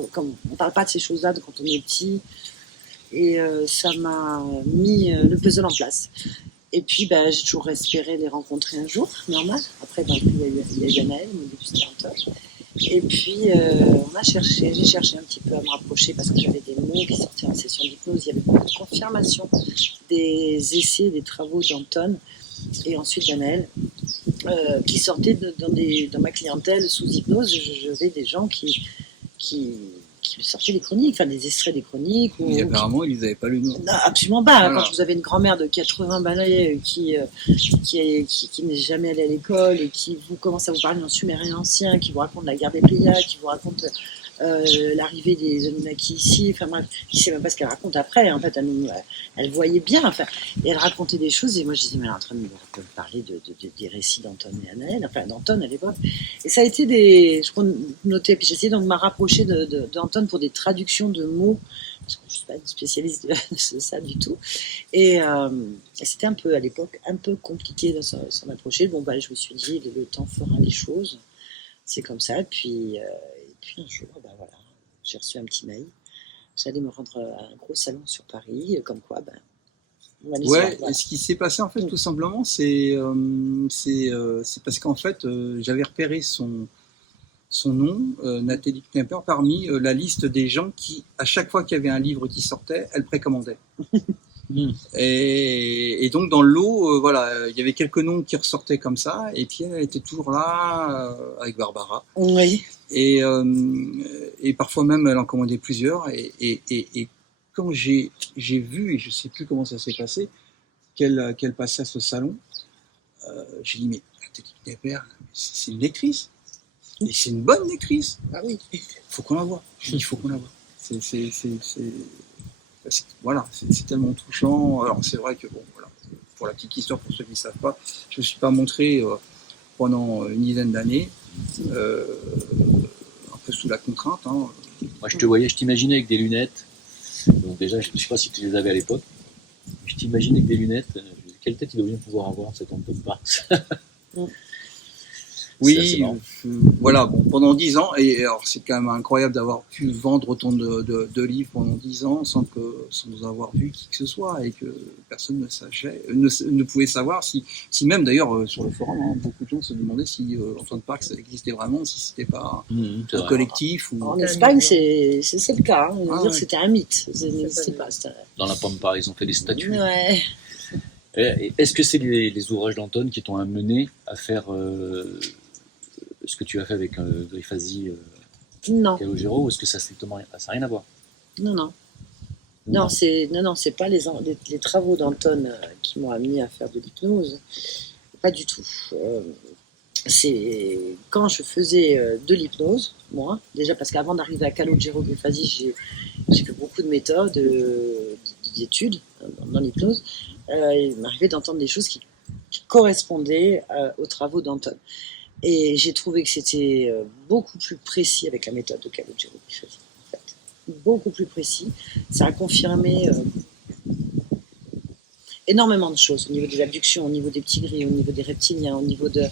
ne parle pas de ces choses-là quand on est petit. Et ça m'a mis le puzzle en place. Et puis, j'ai toujours espéré les rencontrer un jour, normal. Après, il y a eu Anaël, au début c'était Anton. Et puis, j'ai cherché un petit peu à me rapprocher parce que j'avais des mots qui sortaient en session d'hypnose. Il y avait beaucoup de confirmation des essais, des travaux d'Anton et ensuite d'Anaël qui sortaient dans ma clientèle sous hypnose. J'avais des gens qui sortaient des chroniques, enfin des extraits des chroniques. Et apparemment, ils n'avaient pas lu nous. Non, absolument pas. Voilà. Quand vous avez une grand-mère de 80 balais qui n'est jamais allée à l'école et qui vous commence à vous parler d'un sumérien ancien, qui vous raconte la guerre des Pléiades, qui vous raconte l'arrivée des Anunnaki ici, enfin bref, je sais même pas ce qu'elle raconte après, en fait, elle voyait bien, enfin, et elle racontait des choses, et moi je disais, mais elle est en train de me parler des récits d'Anton et Anaël, enfin d'Anton à l'époque, et ça a été je notais, puis j'essayais donc de me rapprocher d'Anton pour des traductions de mots, parce que je suis pas une spécialiste de ça du tout, et c'était un peu, à l'époque, un peu compliqué de s'en approcher, bon bah je me suis dit, le temps fera les choses, c'est comme ça, et puis un jour, ben voilà, j'ai reçu un petit mail. J'allais me rendre à un gros salon sur Paris, comme quoi, ben, on allait se voir, Ouais, voilà. et ce qui s'est passé en fait tout simplement, c'est parce qu'en fait j'avais repéré son nom, Nathalie Knepper, parmi la liste des gens qui, à chaque fois qu'il y avait un livre qui sortait, elle précommandait. Et donc dans le lot, voilà, il y avait quelques noms qui ressortaient comme ça, et puis elle était toujours là avec Barbara. Oui. Et parfois même elle en commandait plusieurs. Et quand j'ai vu, et je sais plus comment ça s'est passé, qu'elle passait à ce salon, j'ai dit mais Nathalie Knepper, c'est une lectrice. Et c'est une bonne lectrice. Ah oui. Faut qu'on la voie. Il faut qu'on la voie. Voilà, c'est tellement touchant. Alors c'est vrai que bon, voilà, pour la petite histoire, pour ceux qui ne savent pas, je ne me suis pas montré pendant une dizaine d'années, un peu sous la contrainte. Hein. Moi, je te voyais, je t'imaginais avec des lunettes. Donc déjà, je ne sais pas si tu les avais à l'époque. Je t'imaginais avec des lunettes. Quelle tête il doit bien pouvoir avoir, cet Anton Parks. Oui, voilà, bon, pendant 10 ans, et alors c'est quand même incroyable d'avoir pu vendre autant de livres pendant 10 ans sans avoir vu qui que ce soit, et que personne ne pouvait savoir si même d'ailleurs sur le forum, hein, beaucoup de gens se demandaient si Antoine Parks existait vraiment, si c'était pas un collectif. Ou... En Espagne, c'est le cas. Hein. On va dire ouais. c'était un mythe. Ça n'existait pas. Dans la Pampa, ils ont fait des statues. Ouais. Est-ce que c'est les ouvrages d'Anton qui t'ont amené à faire ce que tu as fait avec Grifasi Non. Calogero, ou est-ce que ça n'a rien à voir? Non, c'est pas les travaux d'Anton qui m'ont amené à faire de l'hypnose. Pas du tout. C'est quand je faisais de l'hypnose, moi, déjà parce qu'avant d'arriver à Calogero Grifasi, j'ai fait beaucoup de méthodes, d'études dans l'hypnose. Il m'arrivait d'entendre des choses qui correspondaient aux travaux d'Anton. Et j'ai trouvé que c'était beaucoup plus précis avec la méthode de Calogero Grifasi. En fait. Beaucoup plus précis. Ça a confirmé énormément de choses au niveau des abductions, au niveau des petits gris, au niveau des reptiliens, au niveau des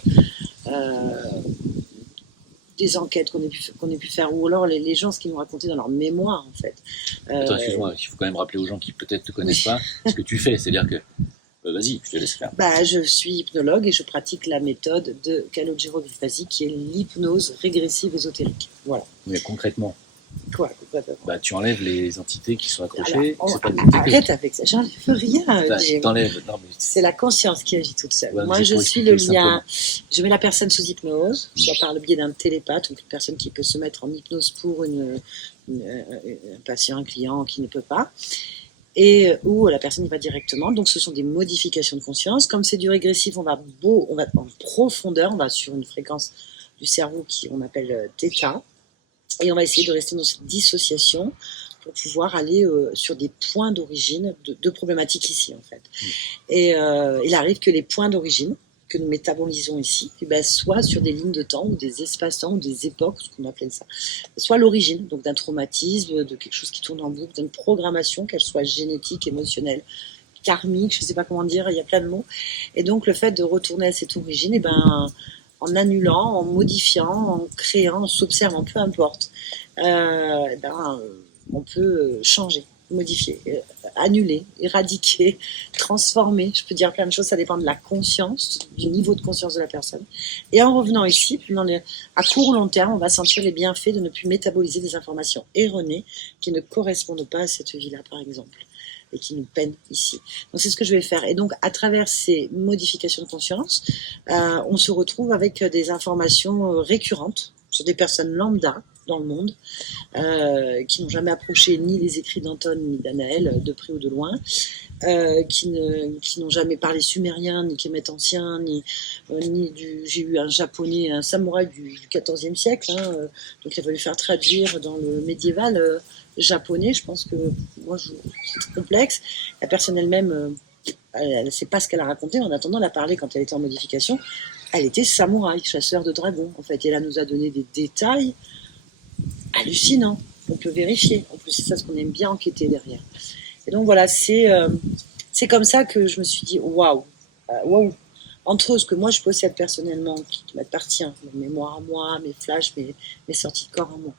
enquêtes qu'on ait pu faire, ou alors les gens, ce qu'ils nous racontaient dans leur mémoire, en fait. Attends, excuse-moi, il faut quand même rappeler aux gens qui peut-être ne te connaissent pas ce que tu fais. C'est-à-dire que, vas-y, je te laisse faire. Je suis hypnologue et je pratique la méthode de Calogero Grifasi, qui est l'hypnose régressive ésotérique. Voilà. Mais concrètement, Quoi, tu enlèves les entités qui sont accrochées. Arrête avec ça, j'enlève rien. T'enlèves. Non, mais... C'est la conscience qui agit toute seule. Ouais, moi, je suis le lien. Simplement. Je mets la personne sous hypnose, soit par le biais d'un télépathe, donc une personne qui peut se mettre en hypnose pour un patient, un client qui ne peut pas, et où la personne y va directement. Donc, ce sont des modifications de conscience. Comme c'est du régressif, on va en profondeur, on va sur une fréquence du cerveau qu'on appelle θ. Et on va essayer de rester dans cette dissociation pour pouvoir aller sur des points d'origine de problématiques ici, en fait. Et il arrive que les points d'origine que nous métabolisons ici, soit sur des lignes de temps ou des espaces-temps ou des époques, ce qu'on appelle ça, soit l'origine, donc d'un traumatisme, de quelque chose qui tourne en boucle, d'une programmation, qu'elle soit génétique, émotionnelle, karmique, je ne sais pas comment dire, il y a plein de mots. Et donc le fait de retourner à cette origine, en annulant, en modifiant, en créant, en s'observant, peu importe, on peut changer, modifier, annuler, éradiquer, transformer. Je peux dire plein de choses, ça dépend de la conscience, du niveau de conscience de la personne. Et en revenant ici, à court ou long terme, on va sentir les bienfaits de ne plus métaboliser des informations erronées qui ne correspondent pas à cette vie-là, par exemple, et qui nous peinent ici. Donc c'est ce que je vais faire. Et donc à travers ces modifications de conscience, on se retrouve avec des informations récurrentes sur des personnes lambda, dans le monde, qui n'ont jamais approché ni les écrits d'Anton ni d'Anaël, de près ou de loin, qui n'ont jamais parlé sumérien, ni Kémet ancien, j'ai eu un japonais, un samouraï du XIVe siècle, donc il a fallu faire traduire dans le médiéval japonais. Je pense que moi, c'est très complexe. La personne elle-même, elle ne sait pas ce qu'elle a raconté. En attendant, elle a parlé quand elle était en modification. Elle était samouraï, chasseur de dragons, en fait. Et elle nous a donné des détails hallucinants. On peut vérifier. En plus, c'est ça ce qu'on aime bien enquêter derrière. Et donc voilà, c'est comme ça que je me suis dit waouh. Entre ce que moi je possède personnellement, qui m'appartient, mes mémoires à moi, mes flashs, mes sorties de corps à moi.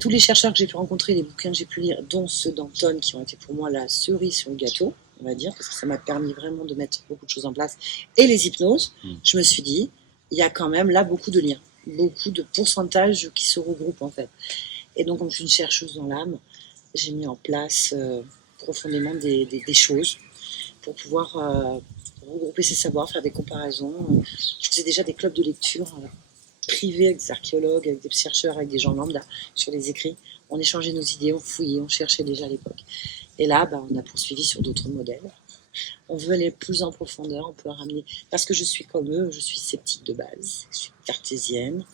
Tous les chercheurs que j'ai pu rencontrer, les bouquins que j'ai pu lire, dont ceux d'Anton, qui ont été pour moi la cerise sur le gâteau, on va dire, parce que ça m'a permis vraiment de mettre beaucoup de choses en place, et les hypnoses, je me suis dit, il y a quand même là beaucoup de liens, beaucoup de pourcentages qui se regroupent en fait. Et donc, comme je suis une chercheuse dans l'âme, j'ai mis en place profondément des choses pour pouvoir regrouper ces savoirs, faire des comparaisons. Je faisais déjà des clubs de lecture privés avec des archéologues, avec des chercheurs, avec des gens lambda sur les écrits. On échangeait nos idées, on fouillait, on cherchait déjà à l'époque. Et là, on a poursuivi sur d'autres modèles. On veut aller plus en profondeur, on peut ramener... Parce que je suis comme eux, je suis sceptique de base, je suis cartésienne.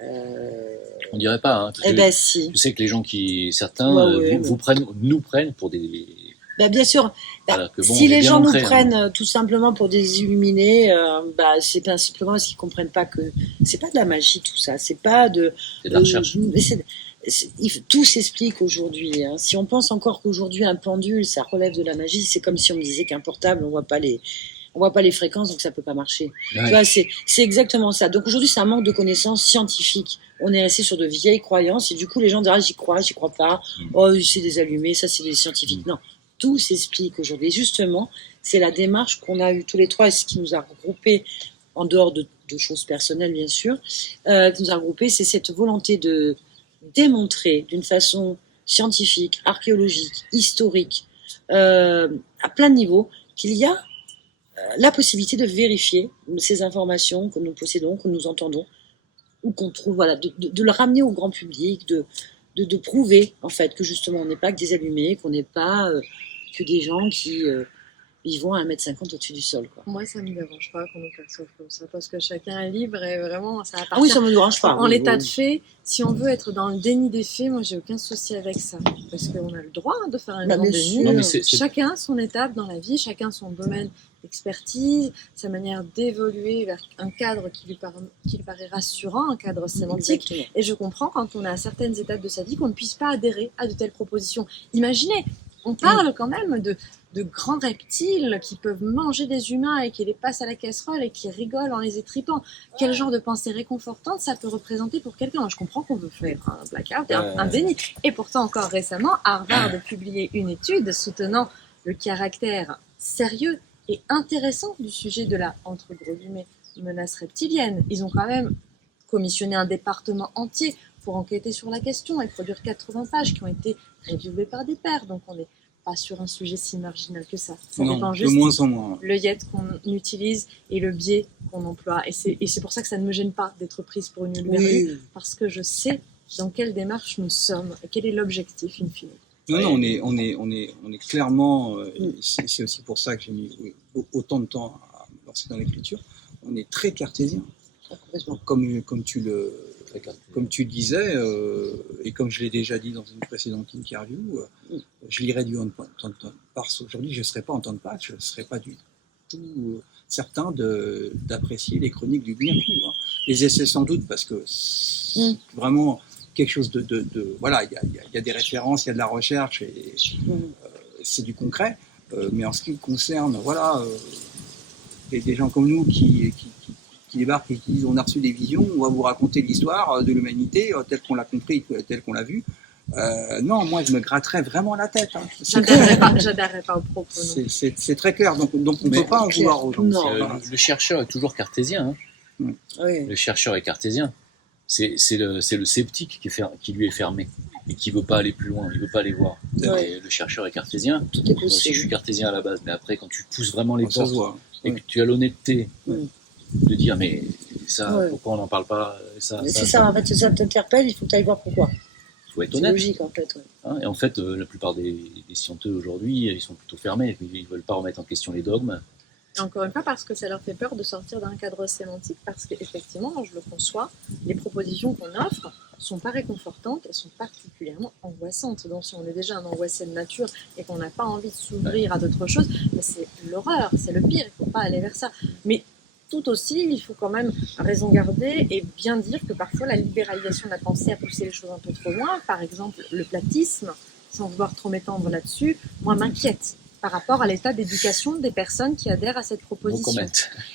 On dirait pas, hein, parce Eh que ben si. je sais que les gens certains nous prennent pour des... Bien sûr, Voilà, que bon, si on est les bien gens nous ancrés, prennent tout simplement pour des illuminés, c'est bien simplement parce qu'ils comprennent pas que c'est pas de la magie tout ça, c'est pas de... C'est de la recherche. Tout s'explique aujourd'hui. Si on pense encore qu'aujourd'hui un pendule, ça relève de la magie, c'est comme si on me disait qu'un portable, on voit pas les fréquences, donc ça peut pas marcher. Ouais. Tu vois, c'est exactement ça. Donc aujourd'hui, c'est un manque de connaissances scientifiques. On est resté sur de vieilles croyances et du coup, les gens disent j'y crois pas. Oh, c'est des allumés, ça c'est des scientifiques. Non, tout s'explique aujourd'hui. Justement, c'est la démarche qu'on a eue tous les trois et ce qui nous a regroupés, en dehors de choses personnelles bien sûr, qui nous a regroupés, c'est cette volonté de démontrer d'une façon scientifique, archéologique, historique, à plein de niveaux, qu'il y a la possibilité de vérifier ces informations que nous possédons, que nous entendons, ou qu'on trouve, voilà, de le ramener au grand public, de prouver en fait que justement on n'est pas que des allumés, qu'on n'est pas que des gens qui vivons à 1,50 m au-dessus du sol, quoi. Moi, ça ne me dérange pas qu'on nous perçoive comme ça, parce que chacun est libre et vraiment, ça appartient. Ah oui, ça me dérange pas. En l'état de fait, si on veut être dans le déni des faits, moi, j'ai aucun souci avec ça. Parce qu'on a le droit de faire un grand déni. Non, mais Chacun son étape dans la vie, chacun son domaine d'expertise, sa manière d'évoluer vers un cadre qui lui paraît rassurant, un cadre sémantique. Exactement. Et je comprends quand on est à certaines étapes de sa vie qu'on ne puisse pas adhérer à de telles propositions. Imaginez, on parle quand même de grands reptiles qui peuvent manger des humains et qui les passent à la casserole et qui rigolent en les étripant. Quel genre de pensée réconfortante ça peut représenter pour quelqu'un? Moi, je comprends qu'on veut faire un blackout et un déni. Et pourtant, encore récemment, Harvard a publié une étude soutenant le caractère sérieux et intéressant du sujet de la, entre gros guillemets, menace reptilienne. Ils ont quand même commissionné un département entier pour enquêter sur la question et produire 80 pages qui ont été réviewées par des pairs. Donc on n'est pas sur un sujet si marginal que ça. Ça dépend juste de moins en moins. l'œillette qu'on utilise et le biais qu'on emploie. Et c'est pour ça que ça ne me gêne pas d'être prise pour une libérée, parce que je sais dans quelle démarche nous sommes et quel est l'objectif in fine. Non, on est clairement, c'est aussi pour ça que j'ai mis autant de temps à me lancer dans l'écriture, on est très cartésien. Comme tu le disais, et comme je l'ai déjà dit dans une précédente interview, je lirais du Anton Pars aujourd'hui, je ne serais pas Anton Pars, je ne serais pas du tout certain d'apprécier les chroniques du Birkou. Les essais sans doute, parce que c'est vraiment quelque chose voilà, il y a des références, il y a de la recherche, et c'est du concret, mais en ce qui concerne, voilà, des gens comme nous qui débarquent et qui disent on a reçu des visions, on va vous raconter l'histoire de l'humanité telle qu'on l'a compris, telle qu'on l'a vue. Non, moi je me gratterais vraiment la tête. J'adhèrerais pas au propos. C'est très clair, donc on ne peut pas en vouloir aux gens. Le chercheur est toujours cartésien. Hein. Oui. Le chercheur est cartésien. C'est le sceptique qui lui est fermé et qui ne veut pas aller plus loin, il ne veut pas aller voir. Et le chercheur est cartésien. Tout est moi aussi, je suis cartésien à la base, mais après, quand tu pousses vraiment les portes se voit. et que tu as l'honnêteté de dire mais ça, Ouais. pourquoi on n'en parle pas C'est ça, en fait, ça t'interpelle, il faut que tu ailles voir pourquoi. faut être C'est honnête. logique, en fait. Ouais. Hein. Et en fait, la plupart des scienteux aujourd'hui, ils sont plutôt fermés. Ils ne veulent pas remettre en question les dogmes. Et encore une fois, parce que ça leur fait peur de sortir d'un cadre sémantique, parce qu'effectivement, je le conçois, les propositions qu'on offre sont pas réconfortantes, elles sont particulièrement angoissantes. Donc si on est déjà un angoissé de nature et qu'on n'a pas envie de s'ouvrir à d'autres choses, mais c'est l'horreur, c'est le pire, il ne faut pas aller vers ça. Mais tout aussi, il faut quand même raison garder et bien dire que parfois la libéralisation de la pensée a poussé les choses un peu trop loin. Par exemple, le platisme, sans vouloir trop m'étendre là-dessus, moi m'inquiète par rapport à l'état d'éducation des personnes qui adhèrent à cette No proposition. comment.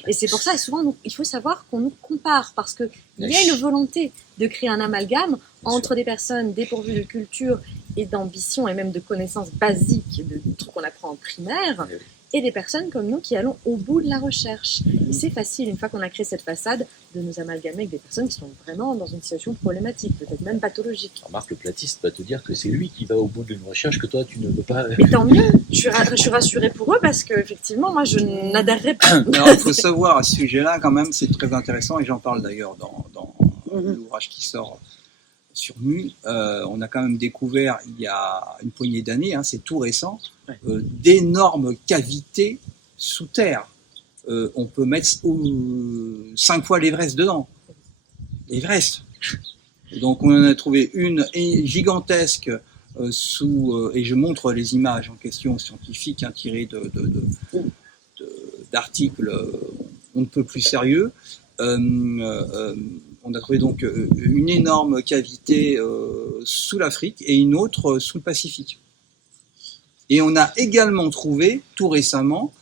Et c'est pour ça, et souvent, il faut savoir qu'on nous compare, parce qu'il y a une volonté de créer un amalgame entre des personnes dépourvues de culture et d'ambition, et même de connaissances basiques, de trucs qu'on apprend en primaire, Oui. et des personnes comme nous qui allons au bout de la recherche. Et c'est facile, une fois qu'on a créé cette façade, de nous amalgamer avec des personnes qui sont vraiment dans une situation problématique, peut-être même pathologique. Remarque, le platiste va te dire que c'est lui qui va au bout d'une recherche que toi, tu ne veux pas. Mais tant mieux, je suis rassurée pour eux, parce qu'effectivement, moi, je n'adhérerai pas. Alors, il faut savoir à ce sujet-là, quand même, c'est très intéressant, et j'en parle d'ailleurs dans l'ouvrage qui sort sur Mu. On a quand même découvert, il y a une poignée d'années, hein, c'est tout récent, d'énormes cavités sous terre. On peut mettre 5 fois l'Everest dedans. L'Everest. Donc, on en a trouvé une gigantesque et je montre les images en question scientifiques, hein, tirées d'articles on ne peut plus sérieux. On a trouvé donc une énorme cavité sous l'Afrique et une autre sous le Pacifique. Et on a également trouvé, tout récemment,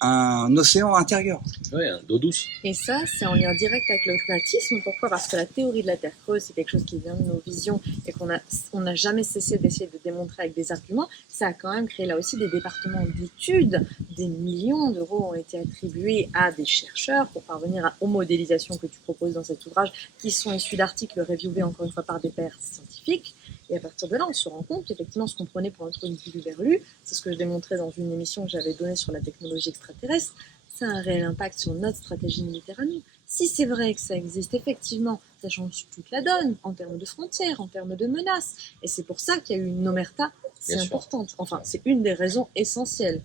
un océan intérieur. Ouais, d'eau douce. Et ça, c'est en lien direct avec le platisme. Pourquoi ? Parce que la théorie de la Terre creuse, c'est quelque chose qui vient de nos visions et qu'on n'a jamais cessé d'essayer de démontrer avec des arguments. Ça a quand même créé là aussi des départements d'études. Des millions d'euros ont été attribués à des chercheurs pour parvenir aux modélisations que tu proposes dans cet ouvrage, qui sont issus d'articles reviewés encore une fois par des pairs scientifiques. Et à partir de là, on se rend compte qu'effectivement, ce qu'on prenait pour un truc du verlu, c'est ce que je démontrais dans une émission que j'avais donnée sur la technologie extraterrestre, ça a un réel impact sur notre stratégie militaire à nous. Si c'est vrai que ça existe, effectivement, ça change toute la donne en termes de frontières, en termes de menaces. Et c'est pour ça qu'il y a eu une omerta si Bien sûr. importante. Enfin, c'est une des raisons essentielles,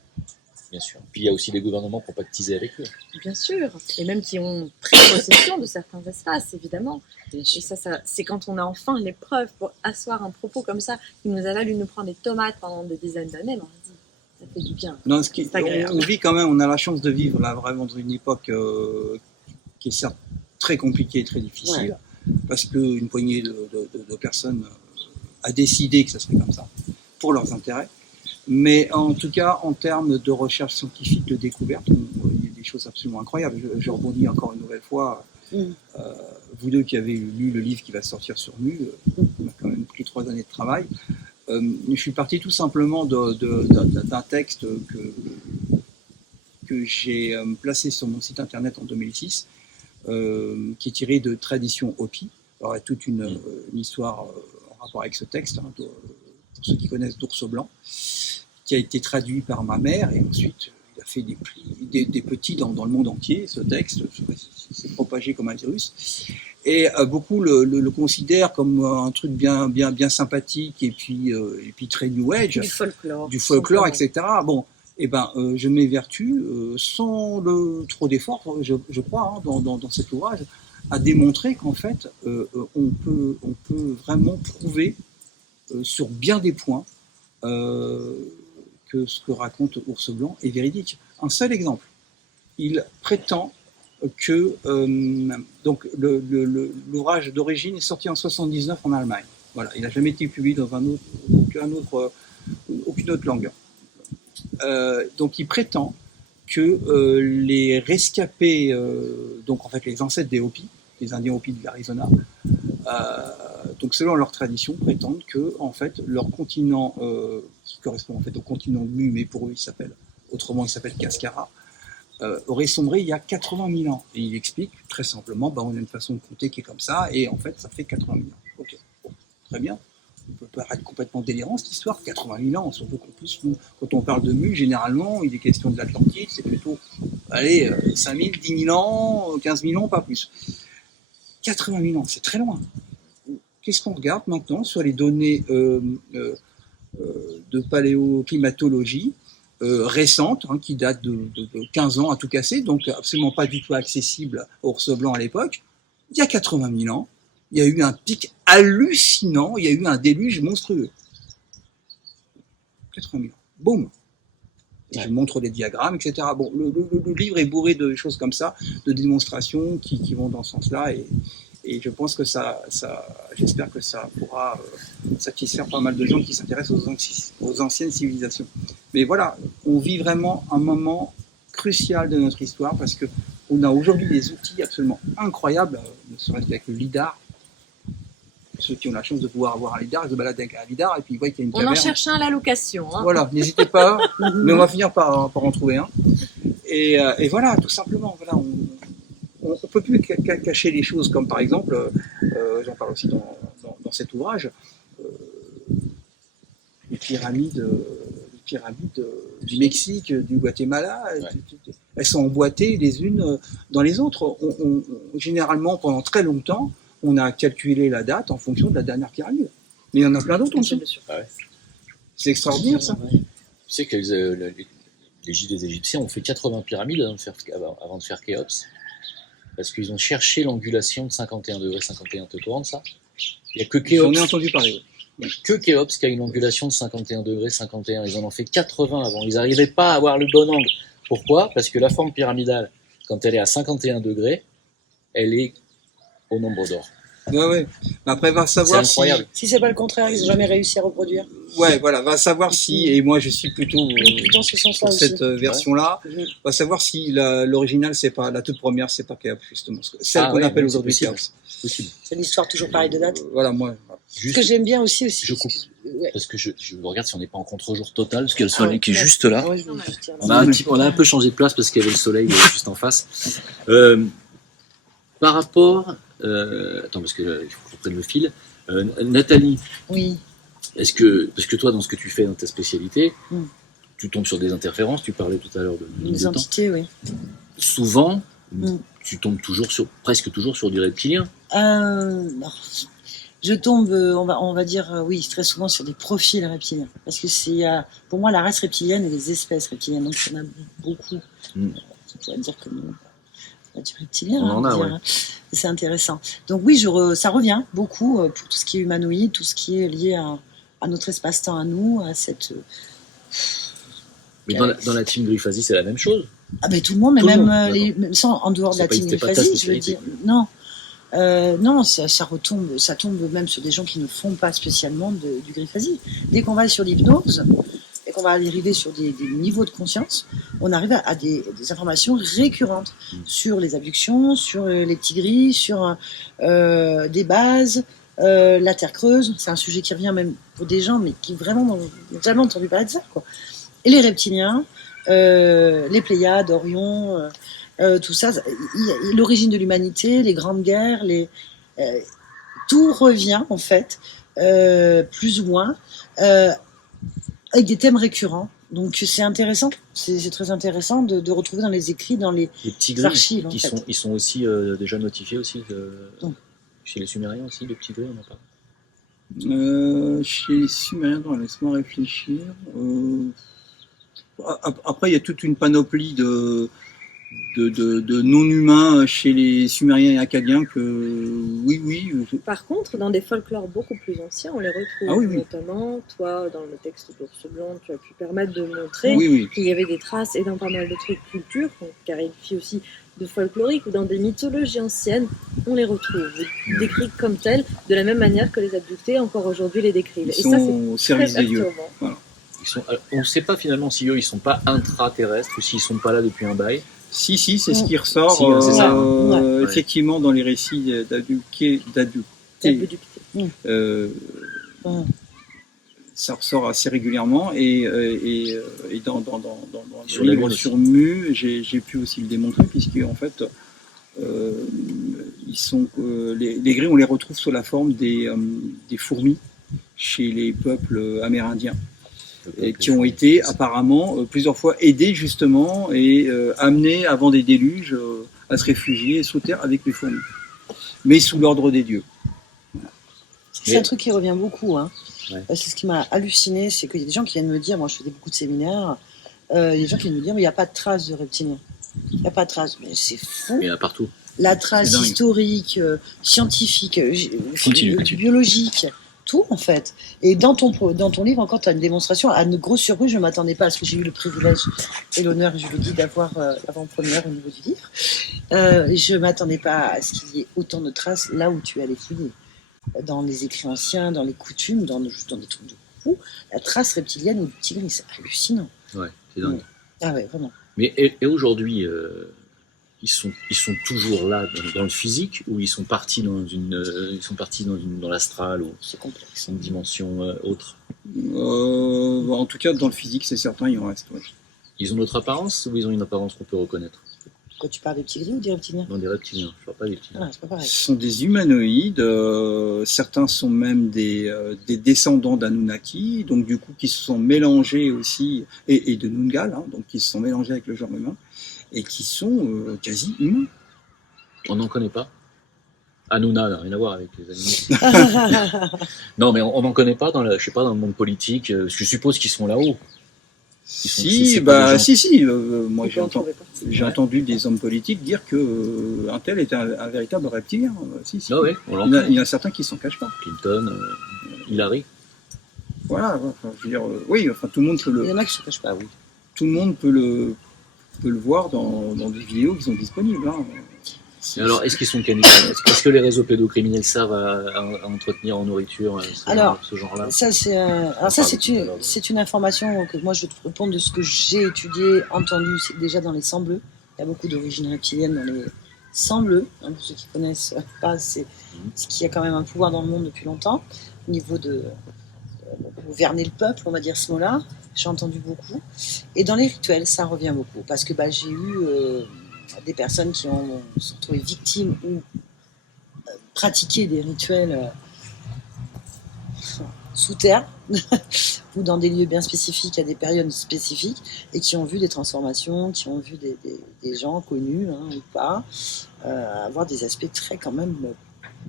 Bien sûr. Puis il y a aussi des gouvernements pour pactiser avec eux. bien sûr. Et même qui ont pris possession de certains espaces, évidemment. Et ça, c'est quand on a enfin les preuves pour asseoir un propos comme ça, qui nous a valu nous prendre des tomates pendant des dizaines d'années, ben, on se dit, ça fait du bien. Non, C'est agréable. on vit quand même, on a la chance de vivre là vraiment dans une époque qui est certes très compliquée et très difficile, parce qu'une poignée de personnes a décidé que ça serait comme ça, pour leurs intérêts. Mais en tout cas, en termes de recherche scientifique, de découverte, il y a des choses absolument incroyables. Je rebondis encore une nouvelle fois. Vous deux qui avez lu le livre qui va sortir sur Mu, on a quand même pris 3 années de travail. Je suis parti tout simplement d'un texte que j'ai placé sur mon site internet en 2006, qui est tiré de Tradition Hopi. Alors, il y a toute une histoire en rapport avec ce texte, hein, pour ceux qui connaissent d'Ours Blanc, qui a été traduit par ma mère, et ensuite il a fait des petits dans le monde entier. Ce texte s'est propagé comme un virus, et beaucoup le considèrent comme un truc bien sympathique, et puis très new age, Du folklore, etc. Bon, eh ben, je m'évertue, sans trop d'efforts, je crois, hein, dans cet ouvrage, à démontrer qu'en fait, on peut vraiment prouver sur bien des points que ce que raconte Ours Blanc est véridique. Un seul exemple. Il prétend que donc l'ouvrage d'origine est sorti en 79 en Allemagne. Voilà, il n'a jamais été publié dans aucune autre langue. Donc il prétend que les rescapés, donc en fait les ancêtres des Hopis, les Indiens Hopis de l'Arizona, donc selon leur tradition, prétendent que en fait leur continent, qui correspond en fait au continent Mu, mais pour eux il s'appelle Cascara, aurait sombré il y a 80 000 ans. Et il explique très simplement, on a une façon de compter qui est comme ça, et en fait ça fait 80 000 ans. Ok, bon, très bien. peut paraître complètement délirant cette histoire, 80 000 ans, surtout qu'en plus, nous, quand on parle de Mu, généralement, il est question de l'Atlantide, c'est plutôt, allez, 5 000, 10 000 ans, 15 000 ans, pas plus. 80 000 ans, c'est très loin. Qu'est-ce qu'on regarde maintenant sur les données de paléoclimatologie récentes, hein, qui datent de 15 ans à tout casser, donc absolument pas du tout accessible au ours blanc à l'époque. Il y a 80 000 ans, il y a eu un pic hallucinant, il y a eu un déluge monstrueux. 80 000 ans. Boum. Et je montre les diagrammes, etc. Bon, le livre est bourré de choses comme ça, de démonstrations qui vont dans ce sens-là, et je pense que j'espère que ça pourra satisfaire pas mal de gens qui s'intéressent aux anciennes civilisations. Mais voilà, on vit vraiment un moment crucial de notre histoire, parce que on a aujourd'hui des outils absolument incroyables, ne serait-ce qu'avec le lidar. Ceux qui ont la chance de pouvoir avoir un lidar, ils se baladent avec un lidar et puis ils voient qu'il y a une caverne. On en cherche un à la location. Hein. Voilà, n'hésitez pas, mais on va finir par en trouver un. Et voilà, tout simplement, voilà, on ne peut plus cacher les choses, comme par exemple, j'en parle aussi dans cet ouvrage, les pyramides du Mexique, du Guatemala, elles sont emboîtées les unes dans les autres. Généralement, pendant très longtemps, on a calculé la date en fonction de la dernière pyramide. Mais il y en a plein d'autres en dessous. C'est extraordinaire, ça. Tu sais que les gîtes des Égyptiens ont fait 80 pyramides avant de faire Khéops, parce qu'ils ont cherché l'angulation de 51 degrés 51, te courant de ça. Il n'y a que Khéops. J'en ai entendu parler. Il n'y a que Khéops qui a une angulation de 51 degrés 51. Ils en ont fait 80 avant. Ils n'arrivaient pas à avoir le bon angle. Pourquoi ? Parce que la forme pyramidale, quand elle est à 51 degrés, elle est au nombre d'or. Ouais. Après, va savoir c'est incroyable. Si c'est pas le contraire, ils n'ont jamais réussi à reproduire. Ouais, voilà, va savoir si, et moi je suis plutôt Dans ce sens-là pour aussi. cette version-là, va savoir si l'original, c'est pas, la toute première, c'est pas Khéops, justement. Celle qu'on appelle aujourd'hui Khéops. C'est l'histoire toujours pareille de date. Voilà, moi. Ce que j'aime bien aussi. Je coupe. Ouais. Parce que je regarde si on n'est pas en contre-jour total, parce qu'il y a le soleil qui est Ouais. juste là. Ah ouais, je vais juste dire, On a un peu changé de place parce qu'il y avait le soleil juste en face. Par rapport... attends, parce que il faut que je reprenne le fil. Nathalie, Oui. parce que toi, dans ce que tu fais dans ta spécialité, tu tombes sur des interférences, tu parlais tout à l'heure de lignes Les de temps. entités, oui. Souvent, tu tombes presque toujours sur du reptilien. Non. Je tombe, on va dire, oui, très souvent sur des profils reptiliens. Parce que c'est, pour moi, la race reptilienne et les espèces reptiliennes. Donc, il y en a beaucoup. On pourrait dire que nous, on a du reptilien. On en a, ouais. C'est intéressant. Donc, oui, ça revient beaucoup pour tout ce qui est humanoïde, tout ce qui est lié à notre espace-temps à nous, à cette. Mais dans la team Griffasie, c'est la même chose. Ah ben tout le monde, mais Tout le même, monde, même sans, en dehors de la team Griffasie, je veux dire. Non. Non, ça tombe même sur des gens qui ne font pas spécialement du Griffasie. Dès qu'on va sur l'hypnose et qu'on va arriver sur des niveaux de conscience, on arrive à des informations récurrentes sur les abductions, sur les petits gris, sur des bases, la Terre creuse. C'est un sujet qui revient même pour des gens, mais qui vraiment n'ont jamais entendu parler de ça, quoi. Et les reptiliens, les Pléiades, Orion... tout ça, l'origine de l'humanité, les grandes guerres, tout revient en fait, plus ou moins, avec des thèmes récurrents. Donc c'est intéressant, c'est très intéressant de retrouver dans les écrits, dans les petits gris, archives. Ils sont aussi déjà notifiés aussi chez les Sumériens aussi, les petits gris, on en parle. Chez les Sumériens, laisse-moi réfléchir. Après, il y a toute une panoplie de non-humains chez les Sumériens et Akkadiens que, oui. Par contre, dans des folklores beaucoup plus anciens, on les retrouve. Notamment, toi, dans le texte d'Ours Blanc, tu as pu permettre de montrer qu'il y avait des traces, et dans pas mal d'autres cultures, qu'on qualifie aussi de folkloriques, ou dans des mythologies anciennes, on les retrouve, décrits comme tels, de la même manière que les abductés, encore aujourd'hui, les décrivent. Ils sont au service des dieux. Voilà. On ne sait pas finalement si eux, ils sont pas intraterrestres, ou s'ils sont pas là depuis un bail. Si, c'est ce qui ressort c'est ça. Effectivement dans les récits d'abductés. Ça ressort assez régulièrement et dans le livre sur Mu, j'ai pu aussi le démontrer, puisque en fait ils sont les gris, on les retrouve sous la forme des fourmis chez les peuples amérindiens, et qui ont été apparemment plusieurs fois aidés justement et amenés avant des déluges à se réfugier sous terre avec les fourmis, mais sous l'ordre des dieux. C'est un truc qui revient beaucoup. Hein. Ouais. C'est ce qui m'a halluciné, c'est qu'il y a des gens qui viennent me dire, moi je faisais beaucoup de séminaires, il y a des gens qui viennent me dire, mais il n'y a pas de traces de reptiliens. Il n'y a pas de traces. Mais c'est fou. Il y en a partout. La trace C'est dingue. historique, scientifique, Continue. biologique, tout en fait. Et dans ton livre, encore, tu as une démonstration. À une grosse surprise, je ne m'attendais pas, parce que j'ai eu le privilège et l'honneur, je le dis, d'avoir l'avant-première au niveau du livre. Je ne m'attendais pas à ce qu'il y ait autant de traces là où tu allais fouiller. Dans les écrits anciens, dans les coutumes, dans des trucs de fou. La trace reptilienne ou du tigre, c'est hallucinant. Ouais, c'est dingue. Ah ouais, vraiment. Mais et aujourd'hui, ils sont toujours là dans le physique, ou ils sont partis dans l'astral, ou C'est complexe. une dimension autre. En tout cas, dans le physique, c'est certain, il en reste. Ouais. Ils ont notre apparence, ou ils ont une apparence qu'on peut reconnaître? Quand tu parles des petits gris ou des reptiliens? Dans des reptiliens, je parle pas des reptiliens. Ah, c'est pas pareil. Ce sont des humanoïdes, certains sont même des descendants d'Anunnaki, donc du coup qui se sont mélangés aussi, et de Nungal, hein, donc qui se sont mélangés avec le genre humain, et qui sont quasi humains. On n'en connaît pas. Hanouna n'a rien à voir avec les animaux. Non, mais on n'en connaît pas dans le monde politique. Je suppose qu'ils sont là-haut. Si, moi j'ai entendu des hommes politiques dire que un tel était un véritable reptilien. Si. Ah ouais, on Il y l'entend. en a certains qui s'en cachent pas. Clinton, Hillary. Voilà, enfin, je veux dire, oui, enfin tout le monde peut Il y le, en a qui se cachent pas. Ah oui. tout le monde peut le voir dans des vidéos qui sont disponibles. Hein. Et alors, est-ce qu'ils sont cannibales? Est-ce que les réseaux pédocriminels servent à entretenir en nourriture ce genre-là? Ça, c'est une information que moi je te réponds de ce que j'ai étudié, entendu. C'est que déjà dans les sangs bleus, il y a beaucoup d'origine reptilienne dans les sangs bleus. Hein, pour ceux qui connaissent pas, c'est qu'il y a quand même un pouvoir dans le monde depuis longtemps. Au niveau de gouverner le peuple, on va dire ce mot-là, j'ai entendu beaucoup. Et dans les rituels, ça revient beaucoup. Parce que j'ai eu des personnes qui sont retrouvées victimes ou pratiqué des rituels sous terre ou dans des lieux bien spécifiques à des périodes spécifiques et qui ont vu des transformations, qui ont vu des gens connus hein, ou pas avoir des aspects très quand même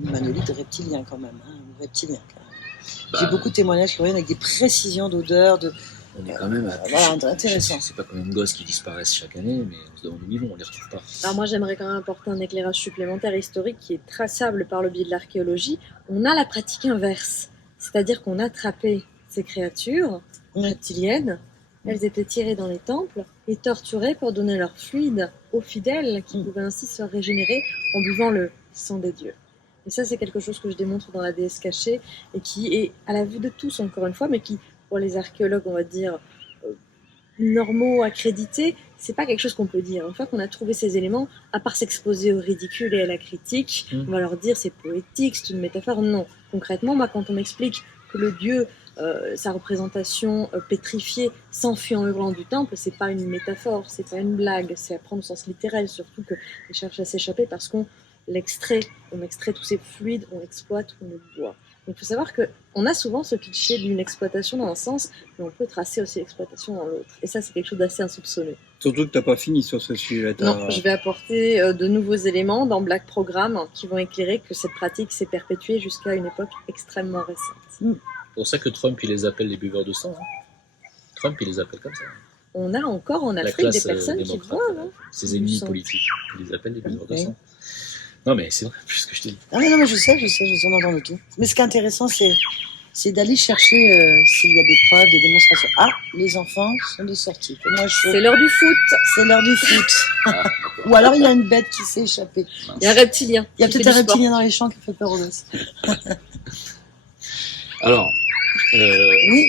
humanoïdes reptiliens quand même, hein, reptiliens. Quand même. J'ai beaucoup de témoignages qui reviennent avec des précisions d'odeur, On est quand même à voilà, intéressant. Je sais pas combien de gosses qui disparaissent chaque année, mais on se demande où ils vont, on les retrouve pas. Alors moi j'aimerais quand même apporter un éclairage supplémentaire historique qui est traçable par le biais de l'archéologie. On a la pratique inverse, c'est-à-dire qu'on attrapait ces créatures reptiliennes, elles étaient tirées dans les temples et torturées pour donner leur fluide aux fidèles qui pouvaient ainsi se régénérer en buvant le sang des dieux. Et ça c'est quelque chose que je démontre dans la déesse cachée et qui est à la vue de tous encore une fois, mais qui pour les archéologues on va dire normaux, accrédités, c'est pas quelque chose qu'on peut dire. Une fois qu'on a trouvé ces éléments, à part s'exposer au ridicule et à la critique, on va leur dire c'est poétique, c'est une métaphore. Non. Concrètement, moi, quand on m'explique que le dieu, sa représentation pétrifiée, s'enfuit en hurlant du temple, c'est pas une métaphore, c'est pas une blague, c'est à prendre au sens littéral, surtout qu'il cherche à s'échapper parce qu'on l'extrait, on extrait tous ces fluides, on l'exploite, on le boit. Donc il faut savoir qu'on a souvent ce cliché d'une exploitation dans un sens, mais on peut tracer aussi l'exploitation dans l'autre. Et ça, c'est quelque chose d'assez insoupçonné. Surtout que tu n'as pas fini sur ce sujet. Non, je vais apporter de nouveaux éléments dans Black Programme qui vont éclairer que cette pratique s'est perpétuée jusqu'à une époque extrêmement récente. C'est pour ça que Trump, il les appelle les buveurs de sang. Hein. Trump, il les appelle comme ça. On a encore en La Afrique classe des personnes qui démocrate, boivent. ses ennemis politiques, il les appelle les buveurs de sang. Non, mais c'est vrai, plus ce que je t'ai dit. Ah non, mais je sais, on entend de tout. Mais ce qui est intéressant, c'est d'aller chercher s'il y a des preuves, des démonstrations. Ah, les enfants sont de sortie. Moi, C'est l'heure du foot. C'est l'heure du foot. Ou alors il y a une bête qui s'est échappée. Il y a un reptilien. Il y a peut-être un reptilien dans les champs qui fait peur aux gosses. Alors, Oui.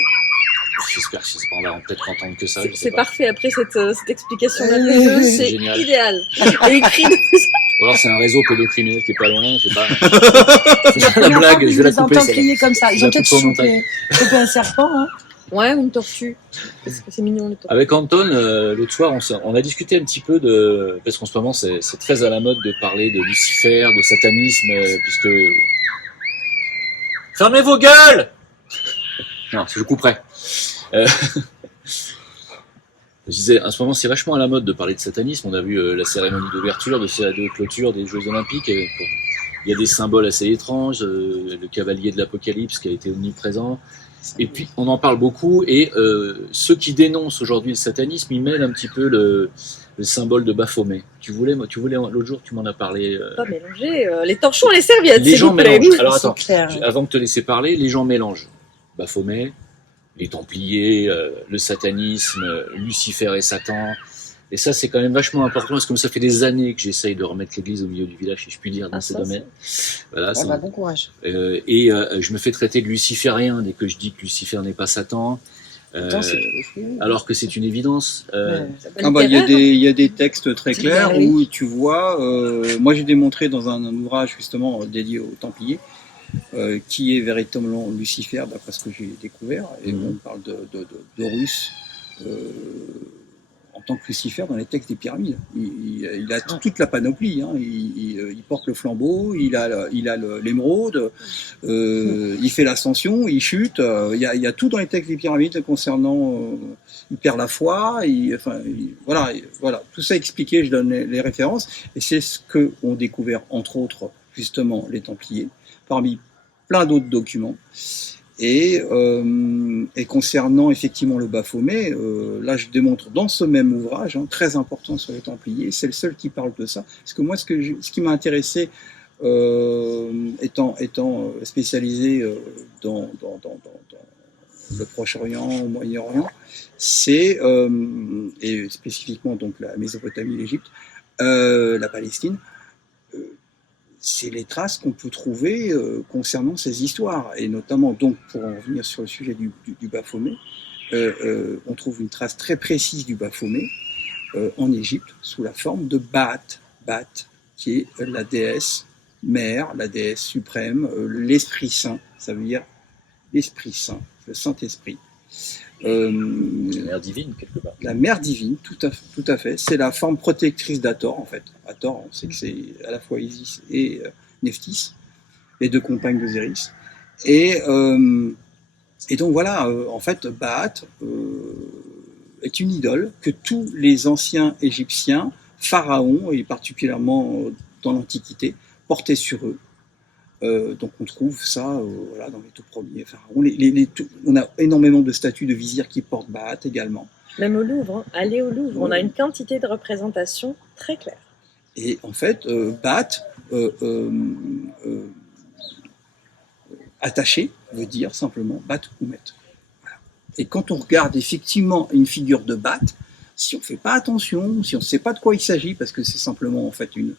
j'espère que on va peut-être entendre que ça. C'est parfait. Après cette explication merveilleuse, c'est Génial. idéal. Et écrit de plus Ou alors c'est un réseau pédocriminel qui est pas loin, je sais pas. La blague, je vais la couper. Ils crier comme ça. Ils Je ont la peut-être coupe au montage. chopé un serpent. Hein. Ouais, une tortue. Parce que c'est mignon les tortues. Avec Anton, l'autre soir, on a discuté un petit peu de... Parce qu'en ce moment, c'est très à la mode de parler de Lucifer, de satanisme, puisque... Fermez vos gueules! Non, je couperai. Euh, je disais, en ce moment, c'est vachement à la mode de parler de satanisme. On a vu la cérémonie d'ouverture, de clôture des Jeux Olympiques. Il y a des symboles assez étranges, le cavalier de l'Apocalypse qui a été omniprésent. Et puis, on en parle beaucoup. Et ceux qui dénoncent aujourd'hui le satanisme, ils mêlent un petit peu le symbole de Baphomet. Tu voulais l'autre jour, tu m'en as parlé. Pas mélanger les torchons et les serviettes, Les s'il gens vous plaît. mélangent. Alors C'est attends, clair. avant de te laisser parler, les gens mélangent Baphomet, les Templiers, le satanisme, Lucifer et Satan. Et ça, c'est quand même vachement important parce que comme ça fait des années que j'essaye de remettre l'église au milieu du village, si je puis dire, dans ces domaines. Voilà, Ah bah, bon courage. je me fais traiter de luciférien dès que je dis que Lucifer n'est pas Satan. Pourtant, c'est Alors que c'est une évidence. Ah bah, il y a des textes très C'est clairs clair, oui. où tu vois, moi j'ai démontré dans un ouvrage justement dédié aux Templiers, qui est véritablement Lucifer, d'après ce que j'ai découvert, et on parle d'Horus en tant que Lucifer dans les textes des pyramides. Il a toute la panoplie, hein. Il porte le flambeau, il a l'émeraude, il fait l'ascension, il chute, il y a tout dans les textes des pyramides concernant, il perd la foi, voilà, tout ça expliqué, je donne les références, et c'est ce qu'ont découvert entre autres justement les Templiers, parmi plein d'autres documents. Et concernant effectivement le Baphomet, là je démontre dans ce même ouvrage, hein, très important sur les Templiers, c'est le seul qui parle de ça. Parce que moi, ce qui m'a intéressé, étant spécialisé dans le Proche-Orient, au Moyen-Orient, c'est, et spécifiquement donc la Mésopotamie, l'Égypte, la Palestine, c'est les traces qu'on peut trouver concernant ces histoires. Et notamment, donc, pour en revenir sur le sujet du Baphomet, on trouve une trace très précise du Baphomet en Égypte sous la forme de Ba'at, qui est la déesse mère, la déesse suprême, l'Esprit Saint, ça veut dire l'Esprit Saint, le Saint-Esprit. La mère divine, quelque part. La mère divine, tout à fait. C'est la forme protectrice d'Hathor, en fait. Hathor, on sait que c'est à la fois Isis et Nephthys, les deux compagnes d'Osiris. Et donc voilà, en fait, Ba'at est une idole que tous les anciens Égyptiens, pharaons, et particulièrement dans l'Antiquité, portaient sur eux. Donc on trouve ça voilà, dans les tout premiers pharaons. On a énormément de statues de vizirs qui portent Ba'at également. Même au Louvre, hein. Allez au Louvre, on a une quantité de représentations très claire. Et en fait, Ba'at, attaché, veut dire simplement Bat Oumet. Voilà. Et quand on regarde effectivement une figure de Bat, si on ne fait pas attention, si on ne sait pas de quoi il s'agit, parce que c'est simplement en fait une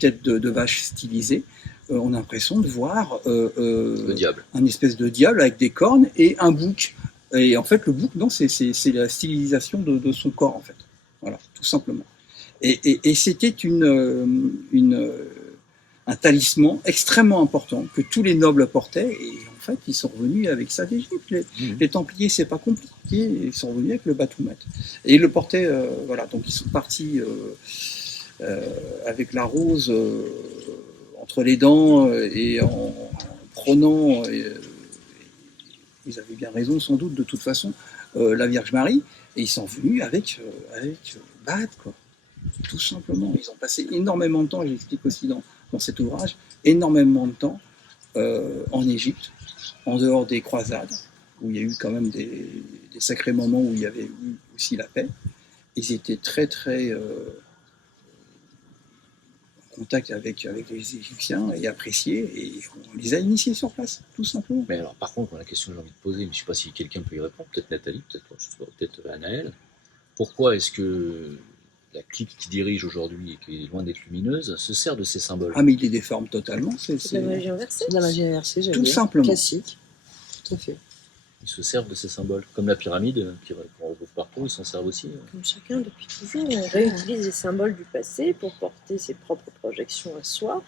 tête de vache stylisée, on a l'impression de voir Le diable. un espèce de diable avec des cornes et un bouc. Et en fait, le bouc, non, c'est la stylisation de son corps, en fait. Voilà, tout simplement. Et c'était un talisman extrêmement important que tous les nobles portaient. Et en fait, ils sont revenus avec ça d'Égypte. Les Templiers, c'est pas compliqué. Ils sont revenus avec le Baphomet. Et ils le portaient, voilà. Donc ils sont partis avec la rose entre les dents et en prônant. Ils avaient bien raison, sans doute, de toute façon, la Vierge Marie. Et ils sont venus avec Ba'at, quoi. Tout simplement. Ils ont passé énormément de temps, j'explique aussi dans cet ouvrage, énormément de temps en Égypte, en dehors des croisades, où il y a eu quand même des sacrés moments où il y avait eu aussi la paix. Ils étaient très, très en contact avec les Égyptiens et appréciés, et on les a initiés sur place, tout simplement. Mais alors, par contre, la question que j'ai envie de poser, mais je ne sais pas si quelqu'un peut y répondre, peut-être Nathalie, peut-être toi, je sais pas, peut-être Anaël. Pourquoi est-ce que la clique qui dirige aujourd'hui et qui est loin d'être lumineuse se sert de ces symboles? Ah, mais ils les déforment totalement. C'est de la magie inversée. C'est de la magie inversée, j'allais Tout dire. simplement. Classique. Tout à fait. Ils se servent de ces symboles. Comme la pyramide qu'on retrouve partout, ils s'en servent aussi. Comme chacun depuis toujours, on réutilise les symboles du passé pour porter ses propres projections à soi.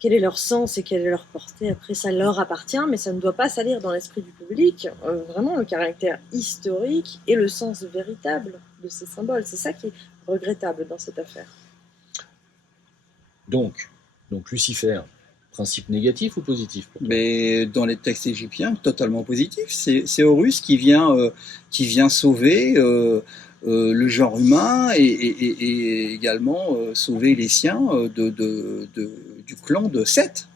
Quel est leur sens et quelle est leur portée, après ça leur appartient, mais ça ne doit pas salir dans l'esprit du public vraiment le caractère historique et le sens véritable de ces symboles. C'est ça qui est regrettable dans cette affaire. Donc Lucifer, Principe négatif ou positif pour toi? Mais dans les textes égyptiens, totalement positif. C'est Horus qui vient sauver le genre humain et également sauver les siens du clan de Seth.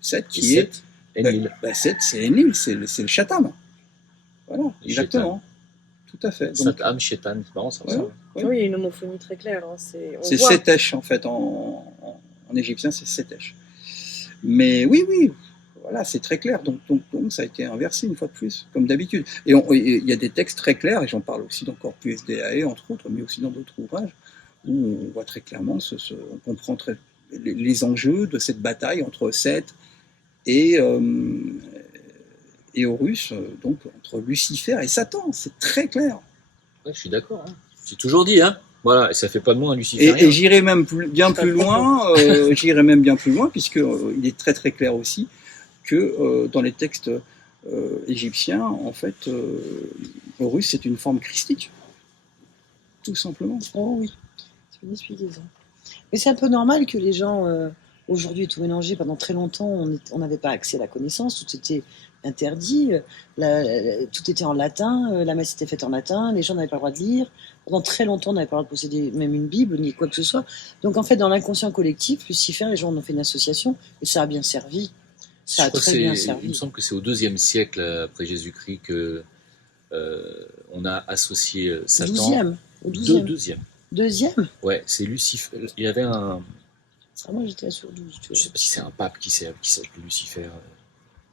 Seth Et qui est. Seth, Enlil. Seth, c'est Enlil, c'est le Chatham. Voilà, exactement. Tout à fait. Donc, Satan, Shetan, c'est marrant ça. Ouais. Ça. Oui. Oui, il y a une homophonie très claire. Hein. On c'est voit. Setesh en fait, en égyptien c'est Setesh. Mais oui, voilà, c'est très clair. Donc, ça a été inversé une fois de plus, comme d'habitude. Et il y a des textes très clairs, et j'en parle aussi dans Corpus Deae, entre autres, mais aussi dans d'autres ouvrages, où on voit très clairement, on comprend les enjeux de cette bataille entre Seth et Horus, donc entre Lucifer et Satan. C'est très clair. Ouais, je suis d'accord. Hein. J'ai toujours dit, hein. Voilà, et ça fait pas de moi un luciférien. Et j'irai même bien plus loin, puisque il est très très clair aussi que dans les textes égyptiens, en fait, Horus c'est une forme christique, tout simplement. Oh oui, je suis disant. Mais c'est un peu normal que les gens aujourd'hui tout mélangé. Pendant très longtemps, on n'avait pas accès à la connaissance, tout était interdit, tout était en latin, la messe était faite en latin, les gens n'avaient pas le droit de lire. Pendant très longtemps, on n'avait pas le droit de posséder même une Bible, ni quoi que ce soit. Donc en fait, dans l'inconscient collectif, Lucifer, les gens en ont fait une association, et ça a bien servi. Ça a très bien servi. Il me semble que c'est au IIe siècle après Jésus-Christ que on a associé Satan. Au 12e. Deuxième. Deuxième. Ouais, c'est Lucifer. Il y avait un. Moi, j'étais sur 12. Tu vois. Je sais pas si c'est un pape qui s'appelait Lucifer.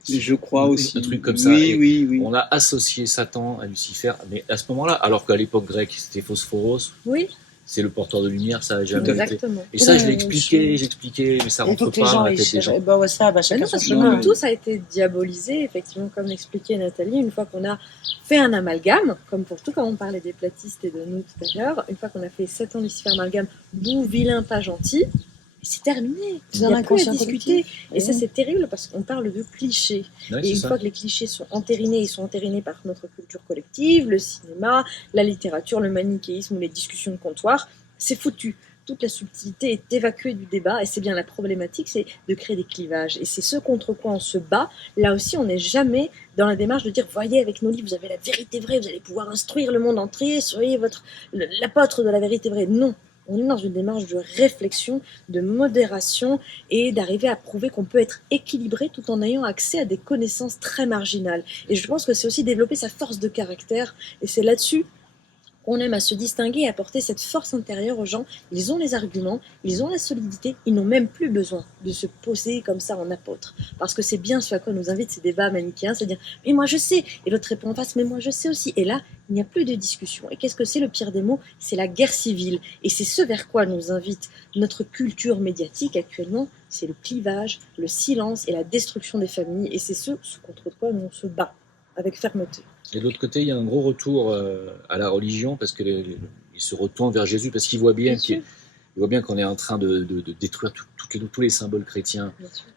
Je crois aussi. Un truc comme ça. Oui. On a associé Satan à Lucifer, mais à ce moment-là, alors qu'à l'époque grecque, c'était Phosphoros. Oui. C'est le porteur de lumière, ça a jamais été. Exactement. Et ça, je l'ai expliqué, mais ça rentre pas dans la tête des gens. Bah ouais, ça, bah, chacun Non, son parce que chemin. comme tout, ça a été diabolisé, effectivement, comme l'expliquait Nathalie, une fois qu'on a fait un amalgame, comme pour tout, quand on parlait des platistes et de nous tout à l'heure, une fois qu'on a fait 7 ans Lucifer amalgame, doux, vilain, pas gentil, c'est terminé. Il n'y a plus à discuter. Et ça, c'est terrible parce qu'on parle de clichés. Ouais, et une fois que les clichés sont entérinés, ils sont entérinés par notre culture collective, le cinéma, la littérature, le manichéisme ou les discussions de comptoir, c'est foutu. Toute la subtilité est évacuée du débat et c'est bien la problématique, c'est de créer des clivages. Et c'est ce contre quoi on se bat. Là aussi, on n'est jamais dans la démarche de dire, voyez, avec nos livres, vous avez la vérité vraie, vous allez pouvoir instruire le monde entier, soyez l'apôtre de la vérité vraie. Non. On est dans une démarche de réflexion, de modération et d'arriver à prouver qu'on peut être équilibré tout en ayant accès à des connaissances très marginales. Et je pense que c'est aussi développer sa force de caractère. Et c'est là-dessus qu'on aime à se distinguer et apporter cette force intérieure aux gens. Ils ont les arguments, ils ont la solidité, ils n'ont même plus besoin de se poser comme ça en apôtre. Parce que c'est bien ce à quoi nous invitent ces débats manichéens, c'est à dire « mais moi je sais » et l'autre répond en face « mais moi je sais aussi ». Et là, il n'y a plus de discussion. Et qu'est-ce que c'est le pire des mots? C'est la guerre civile. Et c'est ce vers quoi nous invite notre culture médiatique actuellement, c'est le clivage, le silence et la destruction des familles. Et c'est ce contre quoi nous on se bat avec fermeté. Et de l'autre côté, il y a un gros retour à la religion parce qu'ils se retournent vers Jésus parce qu'ils voient bien qu'on est en train de détruire tous les symboles chrétiens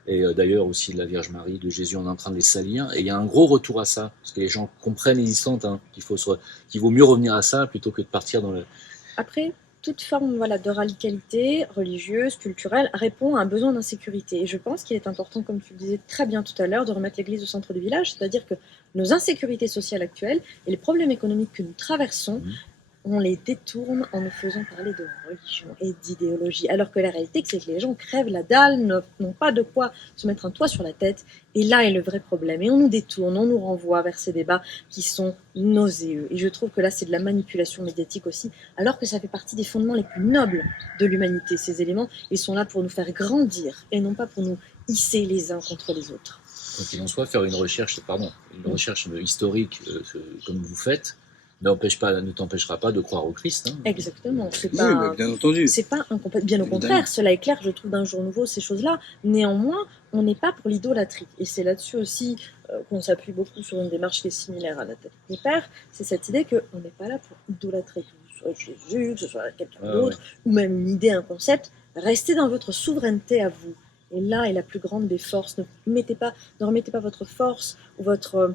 et d'ailleurs aussi de la Vierge Marie, de Jésus, on est en train de les salir. Et il y a un gros retour à ça parce que les gens comprennent l'existence, hein, qu'il vaut mieux revenir à ça plutôt que de partir dans le. Après, toute forme de radicalité religieuse, culturelle, répond à un besoin d'insécurité. Et je pense qu'il est important, comme tu le disais très bien tout à l'heure, de remettre l'église au centre du village, c'est-à-dire que nos insécurités sociales actuelles et les problèmes économiques que nous traversons, on les détourne en nous faisant parler de religion et d'idéologie. Alors que la réalité, c'est que les gens crèvent la dalle, n'ont pas de quoi se mettre un toit sur la tête. Et là est le vrai problème. Et on nous détourne, on nous renvoie vers ces débats qui sont nauséeux. Et je trouve que là, c'est de la manipulation médiatique aussi, alors que ça fait partie des fondements les plus nobles de l'humanité. Ces éléments, ils sont là pour nous faire grandir et non pas pour nous hisser les uns contre les autres. Quoi qu'il en soit, faire une recherche historique comme vous faites, ne t'empêchera pas de croire au Christ. Hein. Exactement. Bien entendu. C'est pas bien au contraire. Cela est clair, je trouve, d'un jour nouveau, ces choses-là. Néanmoins, on n'est pas pour l'idolâtrie. Et c'est là-dessus aussi qu'on s'appuie beaucoup sur une démarche qui est similaire à la tête des pères. C'est cette idée qu'on n'est pas là pour idolâtrer, que ce soit Jésus, que ce soit quelqu'un d'autre, ou même une idée, un concept. Restez dans votre souveraineté à vous. Et là est la plus grande des forces. Ne remettez pas votre force ou votre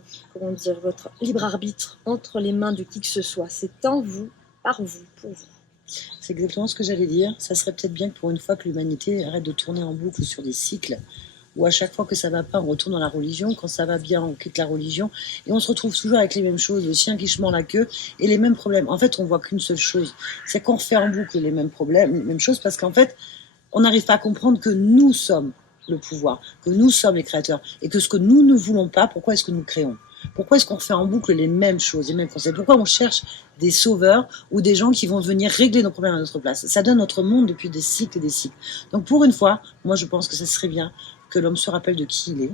libre arbitre entre les mains de qui que ce soit. C'est en vous, par vous, pour vous. C'est exactement ce que j'allais dire. Ça serait peut-être bien que pour une fois que l'humanité arrête de tourner en boucle sur des cycles où à chaque fois que ça va pas, on retourne dans la religion, quand ça va bien, on quitte la religion, et on se retrouve toujours avec les mêmes choses, le chien qui se mord la queue, et les mêmes problèmes. En fait, on voit qu'une seule chose, c'est qu'on refait en boucle les mêmes problèmes, les mêmes choses, parce qu'en fait, on n'arrive pas à comprendre que nous sommes le pouvoir, que nous sommes les créateurs, et que ce que nous ne voulons pas, pourquoi est-ce que nous créons ? Pourquoi est-ce qu'on refait en boucle les mêmes choses, les mêmes concepts ? Pourquoi on cherche des sauveurs ou des gens qui vont venir régler nos problèmes à notre place ? Ça donne notre monde depuis des cycles et des cycles. Donc pour une fois, moi je pense que ça serait bien que l'homme se rappelle de qui il est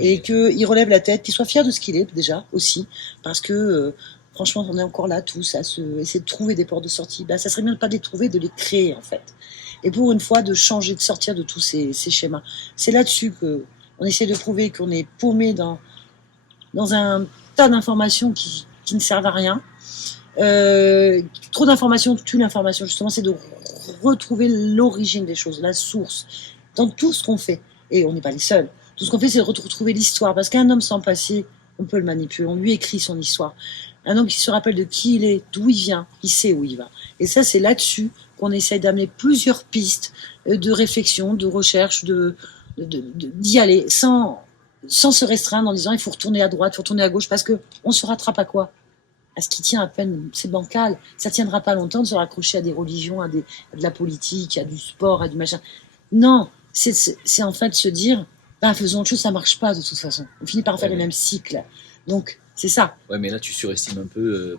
et qu'il relève la tête, qu'il soit fier de ce qu'il est déjà aussi, parce que franchement on est encore là tous à essayer de trouver des portes de sortie. Ça serait bien de ne pas les trouver, de les créer en fait. Et pour une fois de changer, de sortir de tous ces schémas. C'est là-dessus qu'on essaie de prouver qu'on est paumé dans un tas d'informations qui ne servent à rien. Trop d'informations tue l'information. Justement, c'est de retrouver l'origine des choses, la source, dans tout ce qu'on fait. Et on n'est pas les seuls. Tout ce qu'on fait, c'est de retrouver l'histoire. Parce qu'un homme sans passé, on peut le manipuler. On lui écrit son histoire. Un homme qui se rappelle de qui il est, d'où il vient, il sait où il va. Et ça, c'est là-dessus qu'on essaye d'amener plusieurs pistes de réflexion, de recherche, d'y aller sans se restreindre en disant il faut retourner à droite, il faut retourner à gauche, parce qu'on se rattrape à quoi ? À ce qui tient à peine, c'est bancal. Ça tiendra pas longtemps de se raccrocher à des religions, à de la politique, à du sport, à du machin. Non, c'est en fait se dire, faisons autre chose, ça marche pas de toute façon. On finit par faire les mêmes cycles. Donc, c'est ça. Ouais, mais là, tu surestimes un peu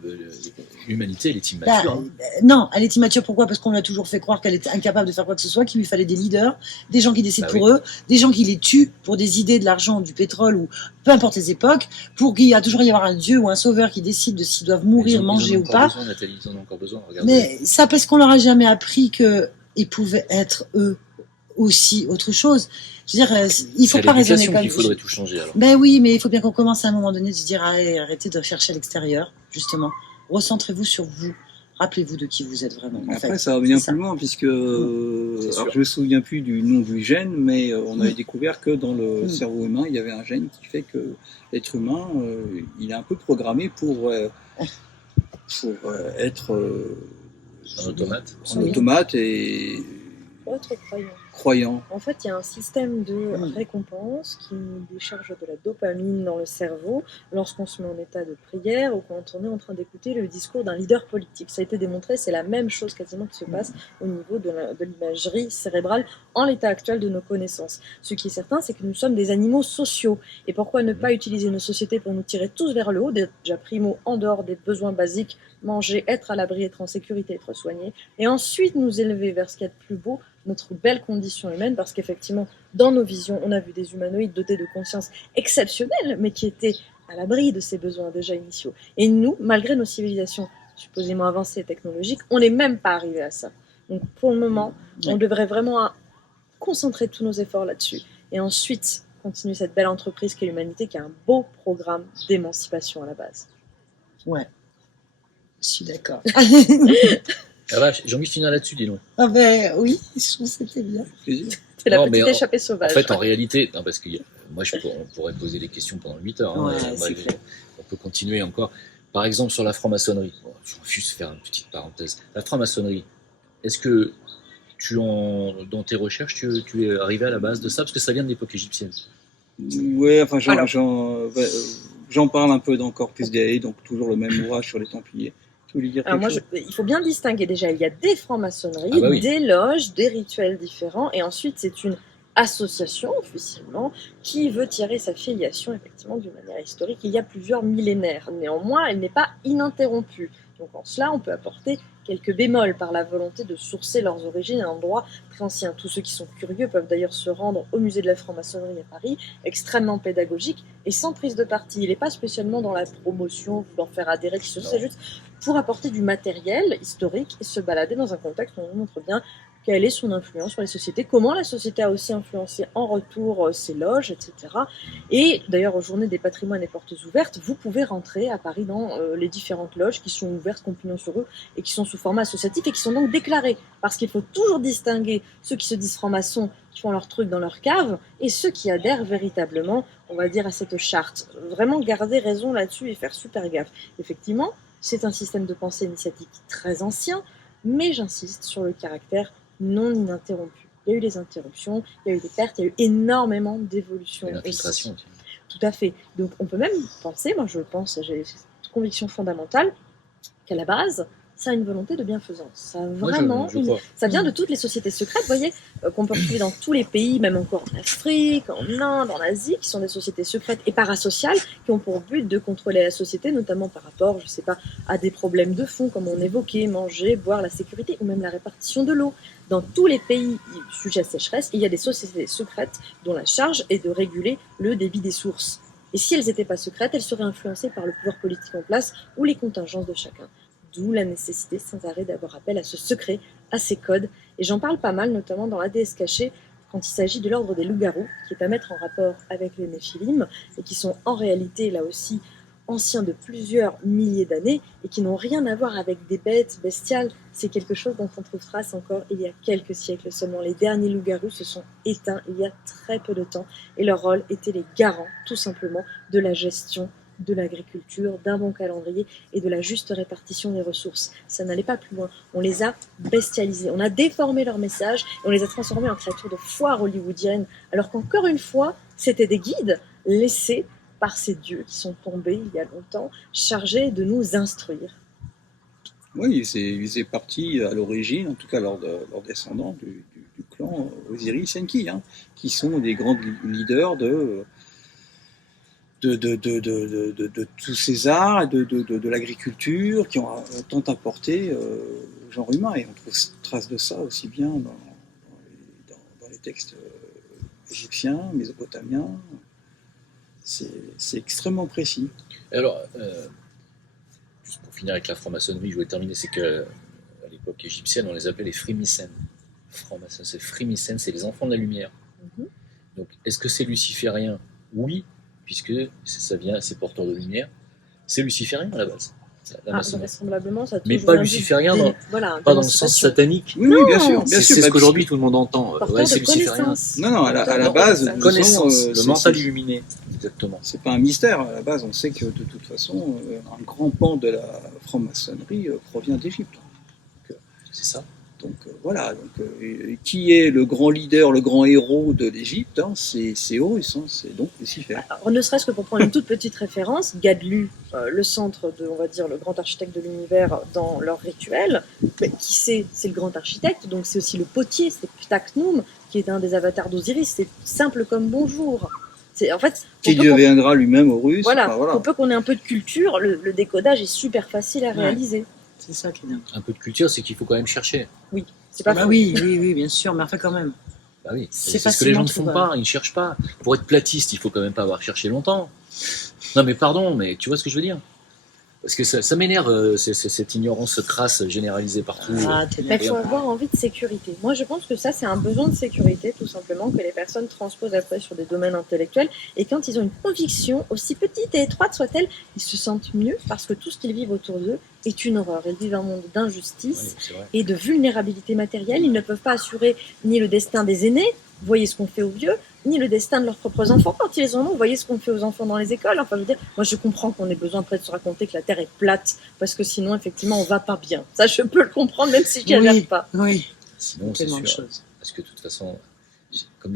l'humanité, elle est immature. Non, elle est immature. Pourquoi ? Parce qu'on lui a toujours fait croire qu'elle était incapable de faire quoi que ce soit, qu'il lui fallait des leaders, des gens qui décident pour eux, des gens qui les tuent pour des idées, de l'argent, du pétrole, ou peu importe les époques, pour qu'il y a toujours y avoir un dieu ou un sauveur qui décide de s'ils doivent mourir, manger ou pas. Besoin, Nathalie, ils en ont encore besoin. Mais ça, parce qu'on leur a jamais appris qu'ils pouvaient être eux aussi autre chose. Je veux dire, il faut pas raisonner comme... Il faudrait tout changer alors. Oui, mais il faut bien qu'on commence à un moment donné de se dire arrêtez de chercher à l'extérieur, justement. Recentrez-vous sur vous. Rappelez-vous de qui vous êtes vraiment. Après, ça va bien plus loin, puisque alors je me souviens plus du nom du gène, mais on avait découvert que dans le cerveau humain, il y avait un gène qui fait que l'être humain, il est un peu programmé pour être en automate. En automate et être croyant. En fait, il y a un système de récompense qui nous décharge de la dopamine dans le cerveau lorsqu'on se met en état de prière ou quand on est en train d'écouter le discours d'un leader politique. Ça a été démontré, c'est la même chose quasiment qui se passe au niveau de l'imagerie cérébrale en l'état actuel de nos connaissances. Ce qui est certain, c'est que nous sommes des animaux sociaux. Et pourquoi ne pas utiliser nos sociétés pour nous tirer tous vers le haut, déjà primo en dehors des besoins basiques, manger, être à l'abri, être en sécurité, être soigné, et ensuite nous élever vers ce qu'il y a de plus beau, notre belle condition humaine, parce qu'effectivement, dans nos visions, on a vu des humanoïdes dotés de conscience exceptionnelle, mais qui étaient à l'abri de ces besoins déjà initiaux. Et nous, malgré nos civilisations supposément avancées et technologiques, on n'est même pas arrivé à ça. Donc pour le moment, on devrait vraiment concentrer tous nos efforts là-dessus. Et ensuite, continuer cette belle entreprise qu'est l'humanité, qui a un beau programme d'émancipation à la base. Ouais, je suis d'accord. Ah vache, j'ai envie de finir là-dessus, dis donc. Ah ben oui, je trouve que c'était bien. C'est la petite échappée sauvage. En fait, en réalité, non, parce que moi, on pourrait poser des questions pendant 8 heures. Ouais, on peut continuer encore. Par exemple, sur la franc-maçonnerie. Bon, je vais juste faire une petite parenthèse. La franc-maçonnerie, est-ce que dans tes recherches, tu es arrivé à la base de ça? Parce que ça vient de l'époque égyptienne. Ouais, enfin, j'en parle un peu dans Corpus Dei, donc toujours le même ouvrage sur les Templiers. Alors il faut bien distinguer déjà, il y a des francs-maçonneries, des loges, des rituels différents, et ensuite c'est une association officiellement qui veut tirer sa filiation effectivement d'une manière historique il y a plusieurs millénaires. Néanmoins, elle n'est pas ininterrompue. Donc en cela, on peut apporter quelques bémols par la volonté de sourcer leurs origines à un endroit très ancien. Tous ceux qui sont curieux peuvent d'ailleurs se rendre au musée de la franc-maçonnerie à Paris, extrêmement pédagogique et sans prise de parti. Il n'est pas spécialement dans la promotion, vouloir faire adhérer, c'est juste pour apporter du matériel historique et se balader dans un contexte où on nous montre bien quelle est son influence sur les sociétés, comment la société a aussi influencé en retour ses loges, etc. Et d'ailleurs, aux Journées des patrimoines et portes ouvertes, vous pouvez rentrer à Paris dans les différentes loges qui sont ouvertes, compagnon sur eux, et qui sont sous format associatif et qui sont donc déclarées. Parce qu'il faut toujours distinguer ceux qui se disent francs-maçons, qui font leur truc dans leur cave, et ceux qui adhèrent véritablement, on va dire, à cette charte. Vraiment garder raison là-dessus et faire super gaffe. Effectivement, c'est un système de pensée initiatique très ancien, Mais j'insiste sur le caractère non ininterrompu. Il y a eu des interruptions, il y a eu des pertes, il y a eu énormément d'évolutions. Et l'infiltration aussi. Tout à fait. Donc on peut même penser, moi je pense, j'ai cette conviction fondamentale, qu'à la base, ça a une volonté de bienfaisance. Ça a vraiment je crois. ça vient de toutes les sociétés secrètes, vous voyez, qu'on peut retrouver dans tous les pays, même encore en Afrique, en Inde, en Asie, qui sont des sociétés secrètes et parasociales, qui ont pour but de contrôler la société, notamment par rapport, je sais pas, à des problèmes de fond, comme on évoquait, manger, boire, la sécurité, ou même la répartition de l'eau. Dans tous les pays sujets à sécheresse, il y a des sociétés secrètes dont la charge est de réguler le débit des sources. Et si elles n'étaient pas secrètes, elles seraient influencées par le pouvoir politique en place ou les contingences de chacun. D'où la nécessité sans arrêt d'avoir appel à ce secret, à ces codes. Et j'en parle pas mal, notamment dans l'ADS caché, quand il s'agit de l'ordre des loups-garous, qui est à mettre en rapport avec les Néphilim, et qui sont en réalité, là aussi, anciens de plusieurs milliers d'années, et qui n'ont rien à voir avec des bêtes bestiales. C'est quelque chose dont on trouve trace encore il y a quelques siècles seulement. Les derniers loups-garous se sont éteints il y a très peu de temps, et leur rôle était les garants, tout simplement, de la gestion de l'agriculture, d'un bon calendrier et de la juste répartition des ressources. Ça n'allait pas plus loin. On les a bestialisés, on a déformé leur message et on les a transformés en créatures de foire hollywoodiennes, alors qu'encore une fois, c'était des guides laissés par ces dieux qui sont tombés il y a longtemps, chargés de nous instruire. Oui, ils faisaient partie à l'origine, en tout cas leurs descendants du clan Osiris Enki, hein, qui sont des grands leaders de tous ces arts et de l'agriculture qui ont tant apporté au genre humain. Et on trouve trace de ça aussi bien dans les textes égyptiens, mésopotamiens. C'est extrêmement précis. Alors, juste pour finir avec la franc-maçonnerie, je voulais terminer, c'est qu'à l'époque égyptienne, on les appelait les Frimicènes. Franc-maçon, c'est Frimicènes, c'est les enfants de la lumière. Mhm. Donc, est-ce que c'est luciférien? Oui, puisque ça vient, c'est porteur de lumière. C'est luciférien à la base. Vraisemblablement, ça a mais toujours pas un luciférien, but voilà, pas dans le sens satanique. Oui, bien sûr. C'est ce qu'aujourd'hui tout le monde entend. Porteur Ouais, c'est de luciférien. connaissance. Non, à la base, Connaissance, le mental c'est- illuminé. Exactement. c'est pas un mystère. À la base, on sait que de toute façon, un grand pan de la franc-maçonnerie provient d'Égypte. C'est ça. Donc voilà. Qui est le grand leader, le grand héros de l'Égypte, hein, c'est Horus, hein, c'est donc Lucifer. Alors, ne serait-ce que pour prendre une toute petite référence, Gadlu, le centre de, on va dire, le grand architecte de l'univers dans leur rituel, mais qui c'est le grand architecte, donc c'est aussi le potier, c'est Ptachnum, qui est un des avatars d'Osiris, c'est simple comme bonjour. C'est, en fait, Qui deviendra lui-même Horus. Voilà, Enfin, voilà. on peut qu'on ait un peu de culture, le décodage est super facile à réaliser. C'est ça qui est bien. Un peu de culture, c'est qu'il faut quand même chercher. C'est pas Bah faux. oui, bien sûr, mais enfin quand même. Bah oui, C'est c'est ce que les gens ne facilement font trouvable. pas, ils ne cherchent pas. Pour être platiste, il faut quand même pas avoir cherché longtemps. Non mais pardon, mais tu vois ce que je veux dire? Parce que ça m'énerve, cette ignorance crasse généralisée partout. Ah, t'es Il faut avoir envie de sécurité. Moi, je pense que ça, c'est un besoin de sécurité, tout simplement, que les personnes transposent après sur des domaines intellectuels. Et quand ils ont une conviction, aussi petite et étroite soit-elle, ils se sentent mieux parce que tout ce qu'ils vivent autour d'eux est une horreur. Ils vivent un monde d'injustice Oui, c'est vrai. et de vulnérabilité matérielle. Ils ne peuvent pas assurer ni le destin des aînés, vous voyez ce qu'on fait aux vieux, ni le destin de leurs propres enfants quand ils en ont. Vous voyez ce qu'on fait aux enfants dans les écoles. Enfin, je veux dire, moi, je comprends qu'on ait besoin après de se raconter que la Terre est plate, parce que sinon, effectivement, on va pas bien. Ça, je peux le comprendre, même si je n'y adhère pas. Oui, Sinon, c'est tellement de sûr. choses. Parce que de toute façon,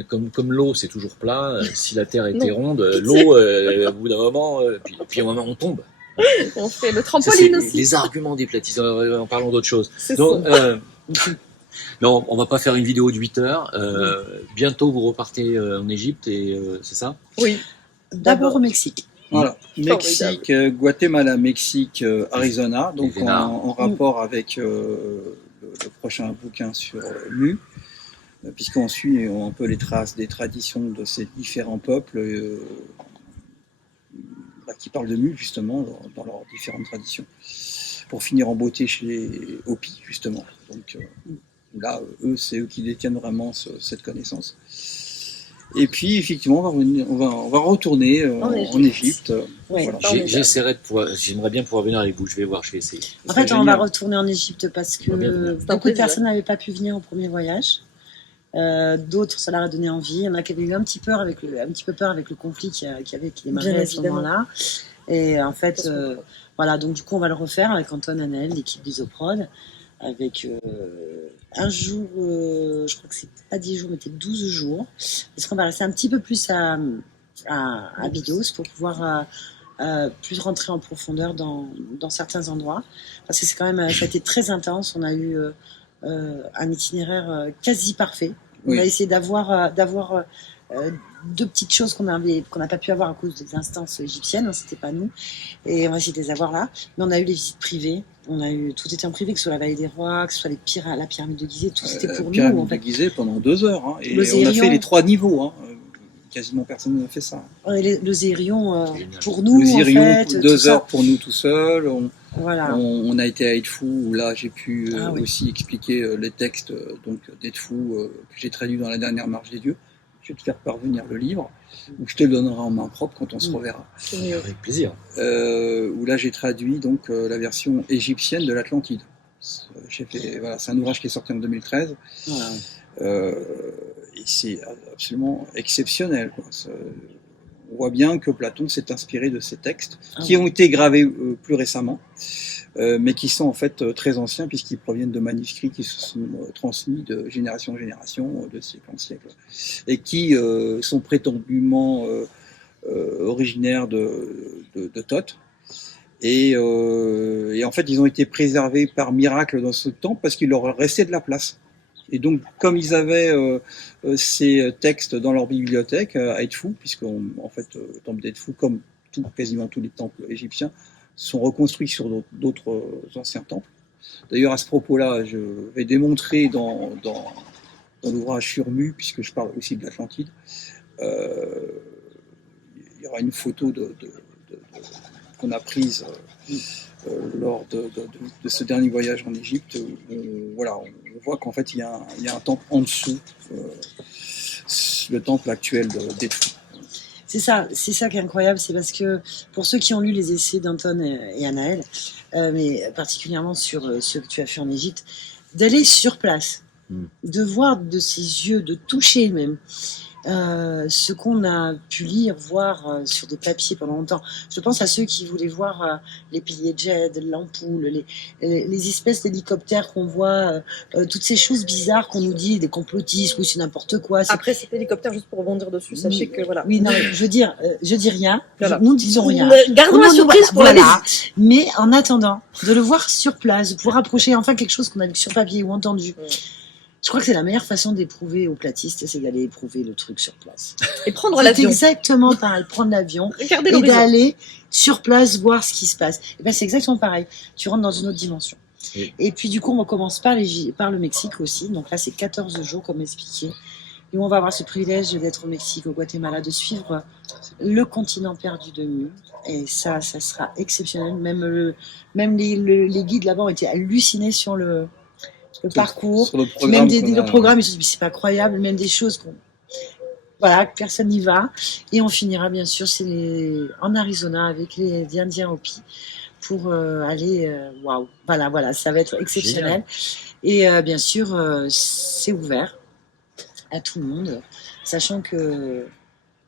comme l'eau, c'est toujours plat. Si la Terre était Non. ronde, l'eau, au bout d'un moment, puis à un moment, on tombe. On fait le Ça, c'est trampoline aussi. les arguments des platistes. En parlant d'autre chose. C'est Donc, ça. non, on va pas faire une vidéo de 8 heures. Bientôt, vous repartez en Égypte, et c'est ça? Oui. D'abord au Mexique. Voilà. Formidable. Mexique, Guatemala, Mexique, Arizona, donc Les Vénards. en rapport avec le prochain bouquin sur Mu, puisqu'on suit un peu les traces des traditions de ces différents peuples qui parlent de Mu, justement, dans leurs différentes traditions, pour finir en beauté chez les Hopis, justement. Donc là, c'est eux qui détiennent vraiment cette connaissance. Et puis, effectivement, on va retourner en Égypte. Ouais. Voilà. J'aimerais bien pouvoir venir avec vous. Je vais voir, je vais essayer. En fait, C'est on va génial. retourner en Égypte parce que On va bien venir. C'est un beaucoup de plaisir. personnes n'avaient pas pu venir au premier voyage. D'autres, ça leur a donné envie. Il y en a qui avaient eu un petit peu peur avec le conflit qui démarrait Bien à ce évidemment. moment-là. Et en fait, Ça se comprend. voilà, donc du coup, on va le refaire avec Antoine Annel, l'équipe d'Isoprod. avec un jour, je crois que c'est pas 10 jours, mais c'était 12 jours, parce qu'on va rester un petit peu plus à Bidos pour pouvoir plus rentrer en profondeur dans certains endroits, parce que c'est quand même, ça a été très intense. On a eu un itinéraire quasi parfait. On a essayé d'avoir deux petites choses qu'on n'a pas pu avoir à cause des instances égyptiennes, hein, c'était pas nous, et on va essayer de les avoir là. Mais on a eu les visites privées, tout était en privé, que ce soit la Vallée des Rois, que ce soit la pyramide de Gizeh, tout c'était pour nous. La pyramide en fait. de Gizeh pendant 2 heures, hein, et on a fait les 3 niveaux. Hein. Quasiment personne n'a fait ça. Le Zérion, pour nous, le Zérion, en fait, 2 heures pour nous tout seuls. Voilà. On a été à Edfou, où là j'ai pu Oui. aussi expliquer les textes d'Edfou que j'ai traduits dans la dernière marche des dieux. Je vais te faire parvenir le livre, où je te le donnerai en main propre quand on se reverra. Avec plaisir. Où là j'ai traduit donc la version égyptienne de l'Atlantide. C'est un ouvrage qui est sorti en 2013. Voilà. Et c'est absolument exceptionnel, quoi. On voit bien que Platon s'est inspiré de ces textes qui ont été gravés plus récemment, mais qui sont en fait très anciens puisqu'ils proviennent de manuscrits qui se sont transmis de génération en génération, de siècle en siècle, et qui sont prétendument originaires de Thoth. Et en fait, ils ont été préservés par miracle dans ce temple parce qu'il leur restait de la place. Et donc, comme ils avaient ces textes dans leur bibliothèque à Edfou, puisque en fait, le temple d'Edfou, comme quasiment tous les temples égyptiens, sont reconstruits sur d'autres anciens temples. D'ailleurs, à ce propos-là, je vais démontrer dans l'ouvrage sur Mu, puisque je parle aussi de l'Atlantide, il y aura une photo qu'on a prise lors de ce dernier voyage en Égypte, où on voit qu'en fait il y a un temple en dessous, le temple actuel d'Edfou. C'est ça qui est incroyable, c'est parce que pour ceux qui ont lu les essais d'Anton et Anaël, mais particulièrement sur ceux que tu as fait en Égypte, d'aller sur place, de voir de ses yeux, de toucher même, ce qu'on a pu lire, voir sur des papiers pendant longtemps. Je pense à ceux qui voulaient voir les piliers de jade, l'ampoule, les espèces d'hélicoptères qu'on voit, toutes ces choses bizarres qu'on nous dit, des complotistes, ou c'est n'importe quoi. Après cet hélicoptère, juste pour rebondir dessus, sachez que voilà. Oui, non, je dis rien. Voilà. Nous ne disons rien. Gardons la surprise pour la visite. Mais en attendant, de le voir sur place, de pouvoir approcher enfin quelque chose qu'on a lu sur papier ou entendu. Je crois que c'est la meilleure façon d'éprouver aux platistes, c'est d'aller éprouver le truc sur place. Et prendre l'avion. C'est exactement pareil, prendre l'avion Regardez et l'horizon. d'aller sur place voir ce qui se passe. Et ben c'est exactement pareil. Tu rentres dans une autre dimension. Oui. Et puis du coup, on commence par le Mexique aussi. Donc là, c'est 14 jours comme expliqué. Et on va avoir ce privilège d'être au Mexique, au Guatemala, de suivre le continent perdu de Mu. Et ça sera exceptionnel. Même les guides là-bas ont été hallucinés sur le parcours, sur le programme, même le programme, ils se disent c'est pas croyable, même des choses que personne n'y va. Et on finira bien sûr en Arizona avec les Indiens Hopi pour aller, waouh, voilà, ça va être exceptionnel. Génial. Et bien sûr, c'est ouvert à tout le monde, sachant que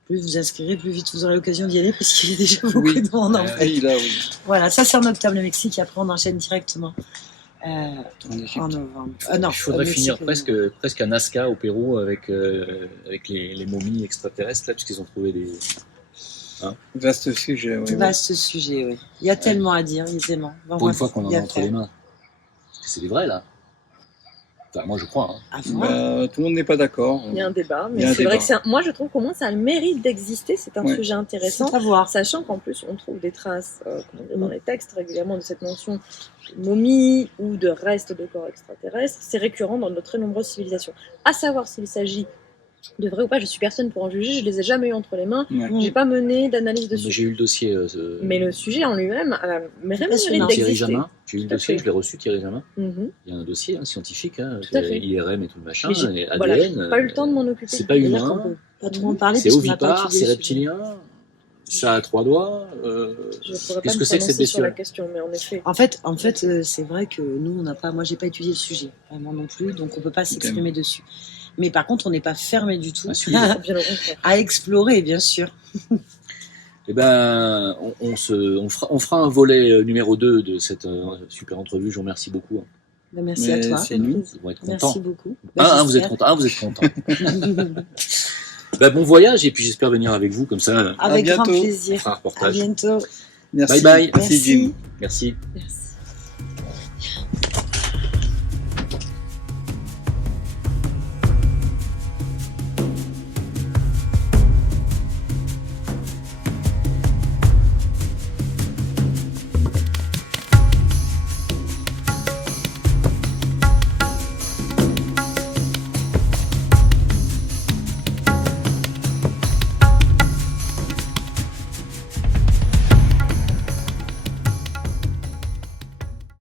plus vous inscrirez, plus vite vous aurez l'occasion d'y aller parce qu'il y a déjà beaucoup de monde en fait. Oui. Voilà, ça c'est en octobre le Mexique, et après on enchaîne directement. En novembre. Il faudrait finir presque à Nazca au Pérou avec les momies extraterrestres là, puisqu'ils ont trouvé des. Vaste sujet. Oui, vaste sujet, oui. Il y a tellement à dire, aisément. Pour une fois qu'on en a entre les mains. Parce que c'est des vrais là. Enfin, moi je crois. Tout le monde n'est pas d'accord. Il y a un débat, mais c'est vrai que moi je trouve qu'au moins ça a le mérite d'exister. C'est un sujet intéressant, sachant qu'en plus on trouve des traces dans les textes régulièrement de cette notion de momie ou de reste de corps extraterrestres. C'est récurrent dans de très nombreuses civilisations. À savoir s'il s'agit de vrai ou pas, je suis personne pour en juger, je les ai jamais eu entre les mains, j'ai pas mené d'analyse dessus. Mais j'ai eu le dossier. Mais le sujet en lui-même a mérite Thierry Jamin, j'ai eu le dossier, je l'ai reçu, Thierry Jamin. Il y a un dossier scientifique, IRM et tout le machin, et ADN. Voilà, j'ai pas eu le temps de m'en occuper. C'est pas humain, pas trop en parler, c'est ovipare, c'est reptilien, ça a 3 doigts. Qu'est-ce que c'est que cette bestiole ? La question, mais en effet. En fait, c'est vrai que nous, moi j'ai pas étudié le sujet, vraiment non plus, donc on peut pas s'exprimer dessus. Mais par contre, on n'est pas fermé du tout à explorer, bien sûr. Eh ben, on fera un volet numéro 2 de cette super entrevue. Je vous remercie beaucoup. Ben, merci à Mais toi. c'est nous. Ils vont être Merci contents. beaucoup. Ben, Vous êtes j'espère. content. Vous êtes content. Bon voyage et puis j'espère venir avec vous comme ça. Avec grand bientôt. On plaisir. fera un À reportage. bientôt. Merci. Bye bye. Merci Jim. Merci. Merci.